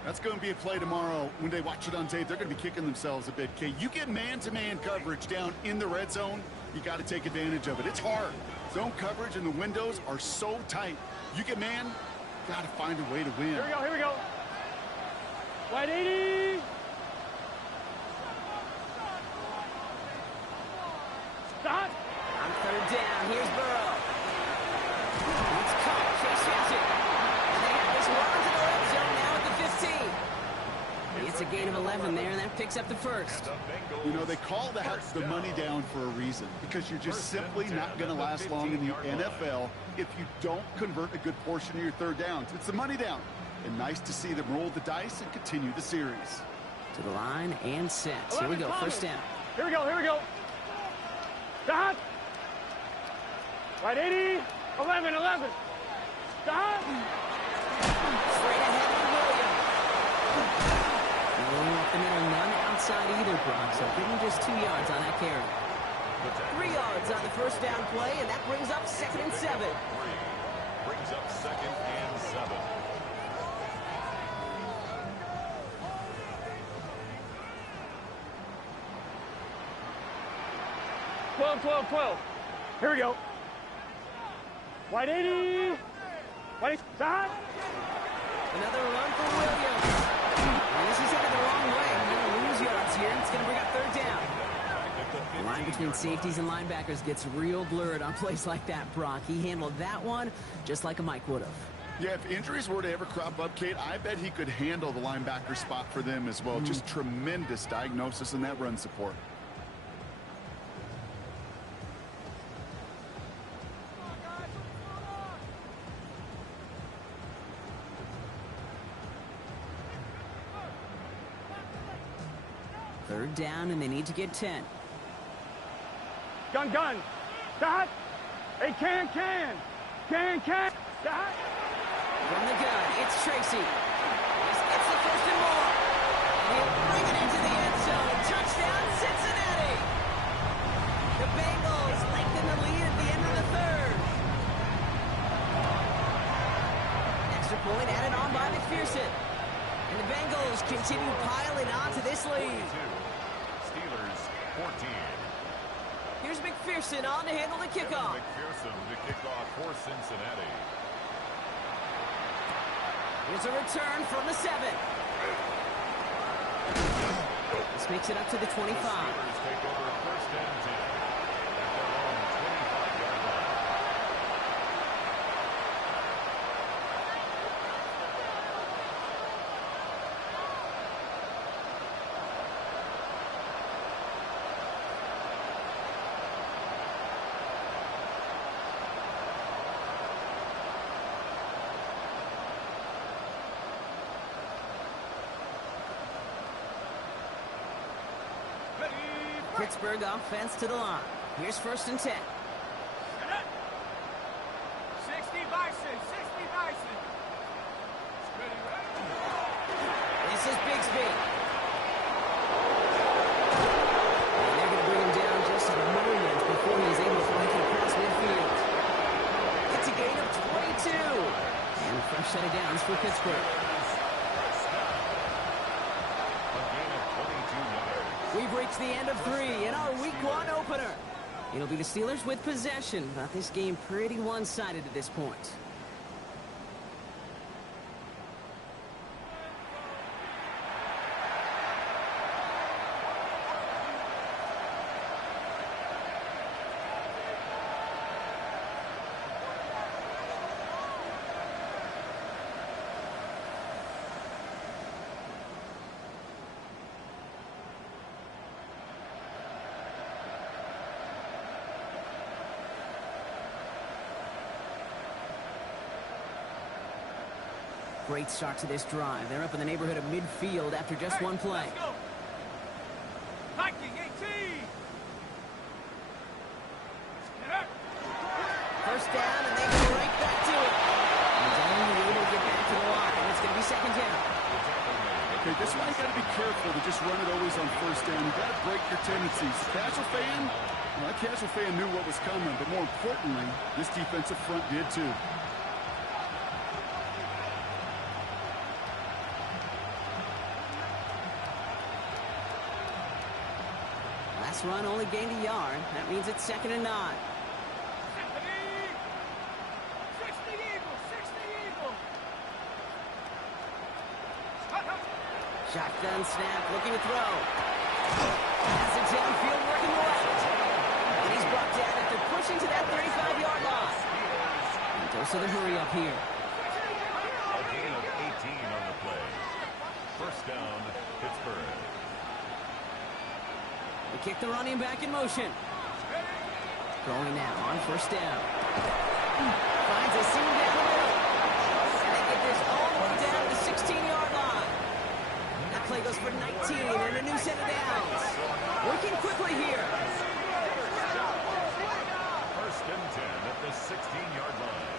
That's going to be a play tomorrow. When they watch it on tape, they're going to be kicking themselves a bit. Okay, you get man-to-man coverage down in the red zone, you got to take advantage of it. It's hard. Zone coverage and the windows are so tight. You get man, got to find a way to win. Here we go, here we go. 180. Stop. On 3rd down, here's Burrow. It's caught. Chase has it. And they have this run to the red zone now at the 15. It's a gain of 11 there, and that picks up the first. You know, they call that the money down for a reason, because you're just simply not going to last long in the NFL if you don't convert a good portion of your 3rd downs. It's the money down. And nice to see them roll the dice and continue the series. To the line and set. Here we go, 1st down. Here we go, here we go. Stop. 180. 11. Stop. Straight ahead with Williams. Going off the middle, none outside either, Brock. So give him just 2 yards on that carry. 3 yards on the 1st down play, and that brings up 2nd and 7. Brings up 2nd and 7. 12. Here we go. 180. 180. Stop. Another run for Williams. And this is headed the wrong way. They're going to lose yards here. It's going to bring up 3rd down. The line between safeties and linebackers gets real blurred on plays like that, Brock. He handled that one just like a Mike would have. Yeah, if injuries were to ever crop up, Kate, I bet he could handle the linebacker spot for them as well. Just tremendous diagnosis in that run support. Third down, and they need to get 10. Gun. Stop. Hey, can. Stop. From the gun, it's Tracy. This gets the 1st and more. And he'll bring it into the end zone. Touchdown, Cincinnati. The Bengals lengthen the lead at the end of the 3rd. Extra point added on by McPherson. And the Bengals continue piling on to this lead. Steelers 14. Here's McPherson on to handle the kickoff. McPherson to kick off for Cincinnati. Here's a return from the 7. This makes it up to the 25. Steelers take over 1st and 10 at their own 25-yard line. Pittsburgh offense to the line. Here's 1st and 10. 60 Bison. This is Bigsby. And they're going to bring him down just a moment before he's able to make it across midfield. It's a gain of 22. And a fresh set of downs for Pittsburgh. We've reached the end of 3 in our Week 1 opener. It'll be the Steelers with possession, but this game pretty one-sided at this point. Great start to this drive. They're up in the neighborhood of midfield after just one play. first down, and they go right back to it. He's only able to get back to the line, and it's going to be second down. Okay, this is why you got to be careful to just run it always on first down. You got to break your tendencies. Casual fan, well, that casual fan knew what was coming, but more importantly, this defensive front did too. Last run only gained a yard. That means it's 2nd and 9. Shotgun snap, looking to throw. Pass it downfield, working right. And he's brought down after pushing to that 35-yard line. And goes to the hurry up here. A gain of 18 on the play. First down, Pittsburgh. They kick the running back in motion. Throwing now on first down. Finds a seam down the middle. And they get this all the way down to the 16-yard line. That play goes for 19 and a new set of downs. Working quickly here. First and 10 at the 16-yard line.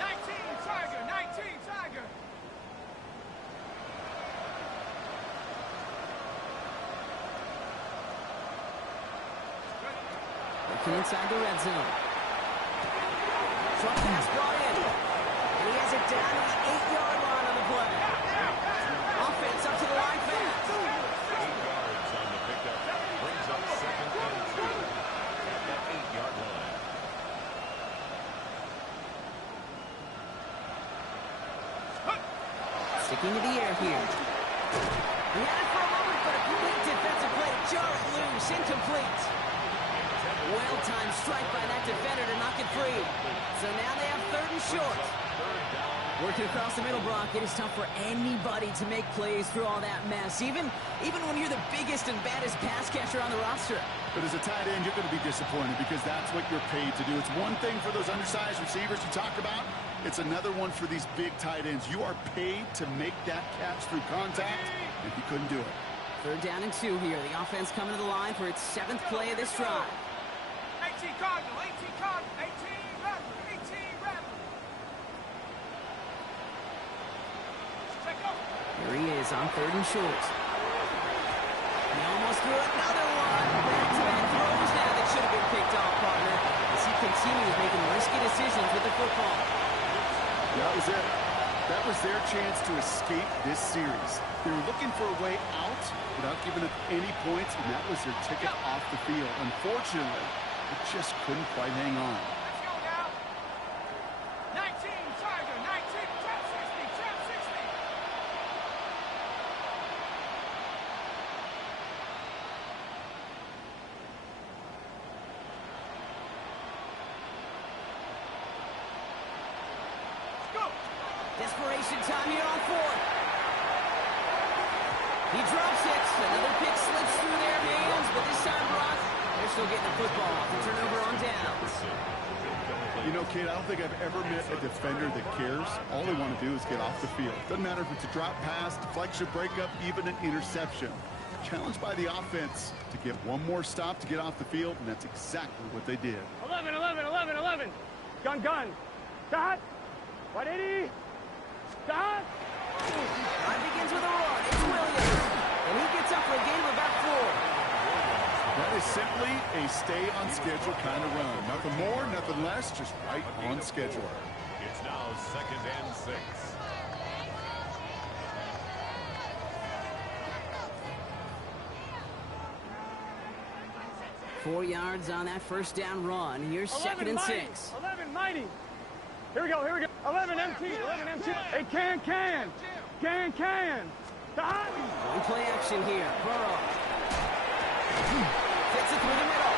19, Tiger, 19, Tiger. Working inside the red zone. Short pass brought in. And he has it down to the 8-yard line on the play. Offense up to the line fast. 8 yards on the pickup. Brings up second and 2 at that 8-yard line. Sticking to the air here. He had it for a moment, but a complete defensive play to jar it loose. Incomplete. Well-timed strike by that defender to knock it free. So now they have 3rd and short. Working across the middle, Brock, it is tough for anybody to make plays through all that mess, even when you're the biggest and baddest pass catcher on the roster. But as a tight end, you're going to be disappointed because that's what you're paid to do. It's one thing for those undersized receivers you talk about. It's another one for these big tight ends. You are paid to make that catch through contact, and he couldn't do it. 3rd down and 2 here. The offense coming to the line for its 7th play of this drive. 18 Cardinal, 18 Cardinal, 18 Rattler, 18 Rattler. Check up. Here he is on 3rd and short. He almost threw another one. Back-to-back throws now that should have been picked off, partner, as he continues making risky decisions with the football. That was it. That was their chance to escape this series. They were looking for a way out without giving up any points, and that was their ticket off the field. Unfortunately, it just couldn't quite hang on. Let's go now. 19 Tiger, 19, trap 60, trap 60. Let's go. Desperation time here on 4th. He drops it. Another pick slips through their hands, but this time, Brock, they're still getting the football off the turnover on downs. You know, Kate, I don't think I've ever met a defender that cares. All they want to do is get off the field. Doesn't matter if it's a drop pass, deflection, breakup, even an interception. Challenged by the offense to get one more stop to get off the field, and that's exactly what they did. 11, 11, 11, 11. Gun, gun. Start. 180. Start. Drive begins with a run. It's Williams. And he gets up for a gain of about 4. That is simply a stay-on-schedule kind of run. Nothing more, nothing less, just right on schedule. It's now 2nd and 6. 4 yards on that first down run. Here's 2nd and 6. 11 mighty. Here we go, here we go. 11 MT, 11 MT. Hey, can. Stop. One play action here. Burrow. Fits it through the middle.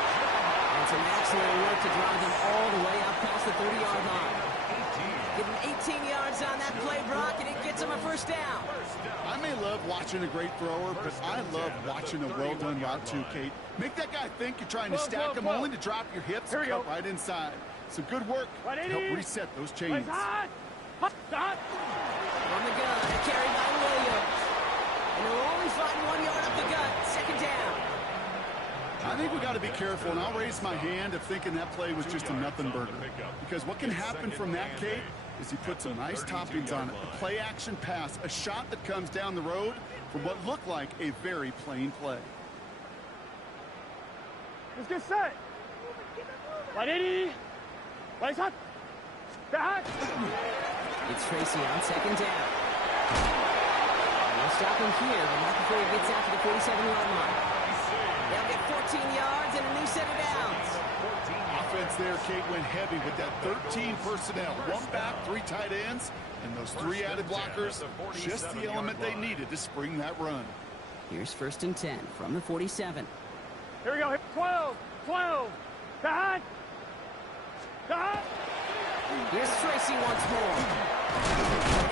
And some excellent work to drive them all the way out past the 30-yard line. Getting 18 yards on that play, Brock, and it gets him a first down. I may love watching a great thrower, but I love watching a well-done route too, Kate. Make that guy think you're trying to stack him, only to drop your hips and cut right inside. Some good work to help reset those chains. Stop. From the gun, carried by Williams. And he'll only find 1 yard up the gut. Second down. I think we got to be careful, and I'll raise my hand of thinking that play was just a nothing burger. Because what can happen from that, Kate, is he puts some nice toppings on it. A play-action pass, a shot that comes down the road from what looked like a very plain play. Let's get set. Right 80. Right hot. Back. It's Tracy on second down. We'll stop him here, but not before he gets out to the 47-yard line. They'll get 14 yards and a new set of downs. Offense there, Kate, went heavy with that 13 personnel. One back, 3 tight ends, and those 3 added blockers. Just the element they needed to spring that run. Here's 1st and 10 from the 47. Here we go. 12. 12. Back. Back. Here's Tracy once more.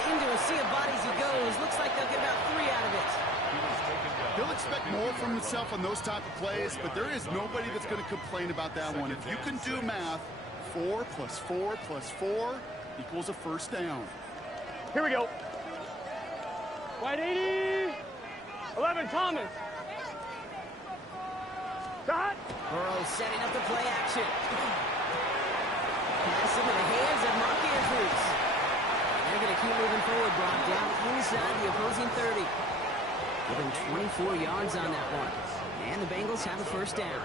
Into a sea of bodies he goes. Looks like they'll get about 3 out of it. He'll expect more from himself on those type of plays, but there is nobody that's going to complain about that one. If you can do math, 4 + 4 + 4 equals a first down. Here we go. Right 80. 11, Thomas. Shot. Burrow setting up the play action. Pass into the hands of Mark Andrews. They're going to keep moving forward, Brock, down inside the opposing 30. Give him 24 yards on that one. And the Bengals have a first down.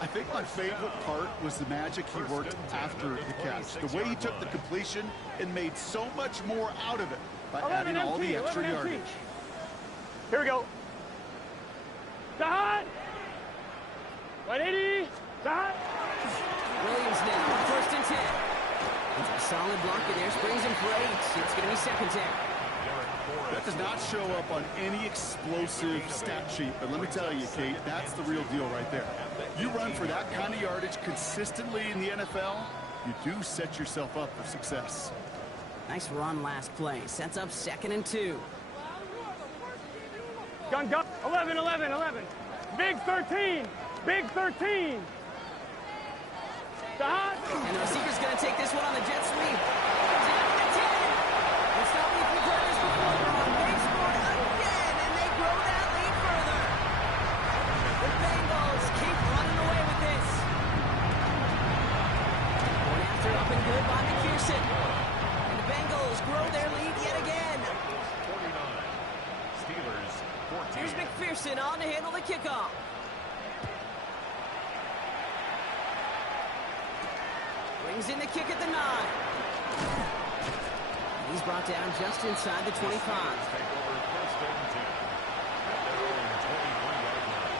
I think my favorite part was the magic he worked after the catch. The way he took the completion and made so much more out of it by adding all the extra yardage. Here we go. Shot. 180. Shot. Williams now on 1st and 10. It's a solid block in there. Springs him for 8. It's going to be second down. That does not show up on any explosive stat sheet, but let me tell you, Kate, that's the real deal right there. You run for that kind of yardage consistently in the NFL, you do set yourself up for success. Nice run last play. Sets up 2nd and 2. Gun, gun. 11, 11, 11. Big 13. Big 13. Shot. And the receiver's going to take this one on the jet sweep. Down to 10. It's not we've heard this before. They scored again, and they grow that lead further. The Bengals keep running away with this. Going after up and good by McPherson. And the Bengals grow their lead yet again. 49. Steelers 14. Here's McPherson on to handle the kickoff. Brings in the kick at the 9. He's brought down just inside the 25. Take over 1st and 10 at their own 21-yard line.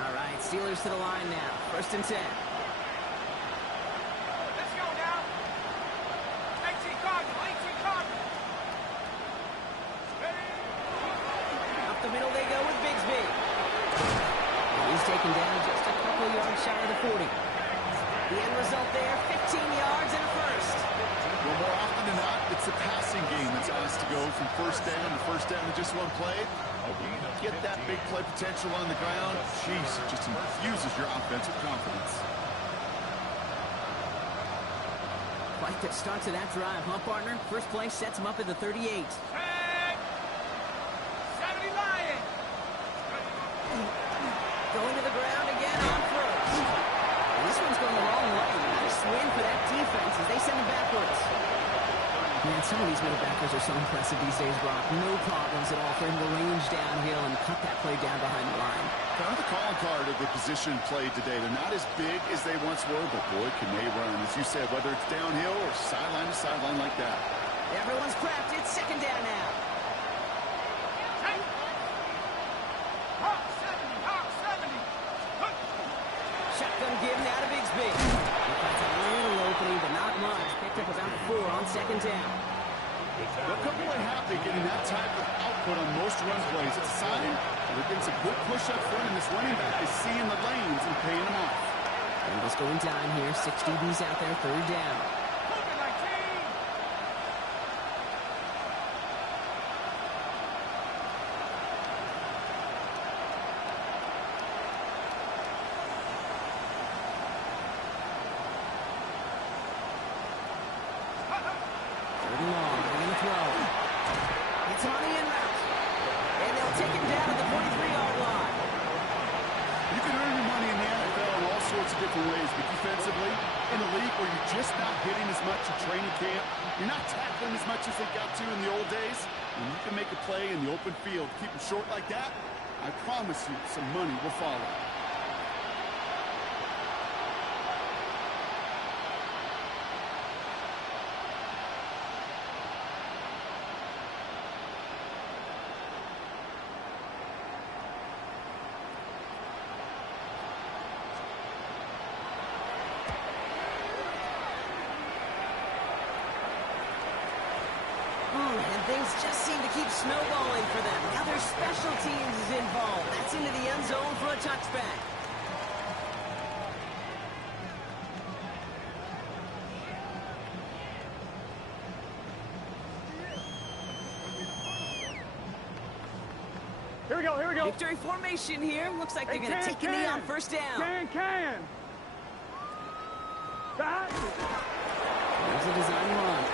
All right, Steelers to the line now. 1st and 10. Let's go now. 18 Cardinal. 18 Cardinal. Up the middle they go with Bigsby. He's taken down just a couple yards shy of the 40. The end result there, 15 yards and a first. Well, more often than not, it's the passing game that's asked to go from first down to just one play. Get that big play potential on the ground. Jeez, it just infuses your offensive confidence. Quite the start to that drive, huh, partner? First play sets him up at the 38. 70 Lions. Going to the ground again on first. And this one's going the wrong way. Nice win for that defense as they send him backwards. Man, some of these middle backers are so impressive these days, Brock. No problems at all for him to range downhill and cut that play down behind the line. Kind of the calling card of the position played today. They're not as big as they once were, but boy, can they run. As you said, whether it's downhill or sideline to sideline like that. Everyone's prepped. It's second down now. Hawk 70. Hawk 70. Shotgun give now to Bigsby. He finds a little opening, but not much. Picked up about 4 on second down. They'll come away happy getting that type of output on most run plays. It's a sign that they're getting some good push up front, and this running back is seeing the lanes and paying them off. Bengals going down here. 6 DBs out there, third down. sorts of different ways, but defensively, in a league where you're just not hitting as much in training camp, you're not tackling as much as they got to in the old days, and you can make a play in the open field, keep them short like that, I promise you some money will follow. And things just seem to keep snowballing for them. Now their special teams is involved. That's into the end zone for a touchback. Here we go, here we go. Victory formation here. Looks like they're going to take a knee on first down. Can. That. There's a design run.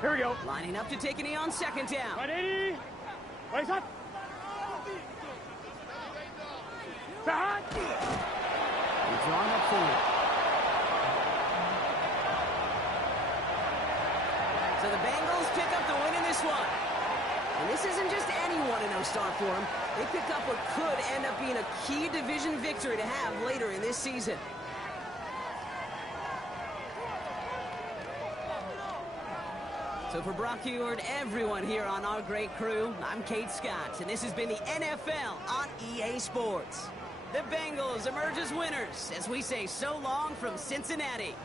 Here we go. Lining up to take a knee on second down. 180. Raise up. Back. We're drawing up for it. So the Bengals pick up the win in this one. And this isn't just any 1-0 start for them. They pick up what could end up being a key division victory to have later in this season. So for Brock Ewart, everyone here on our great crew, I'm Kate Scott, and this has been the NFL on EA Sports. The Bengals emerge as winners as we say so long from Cincinnati.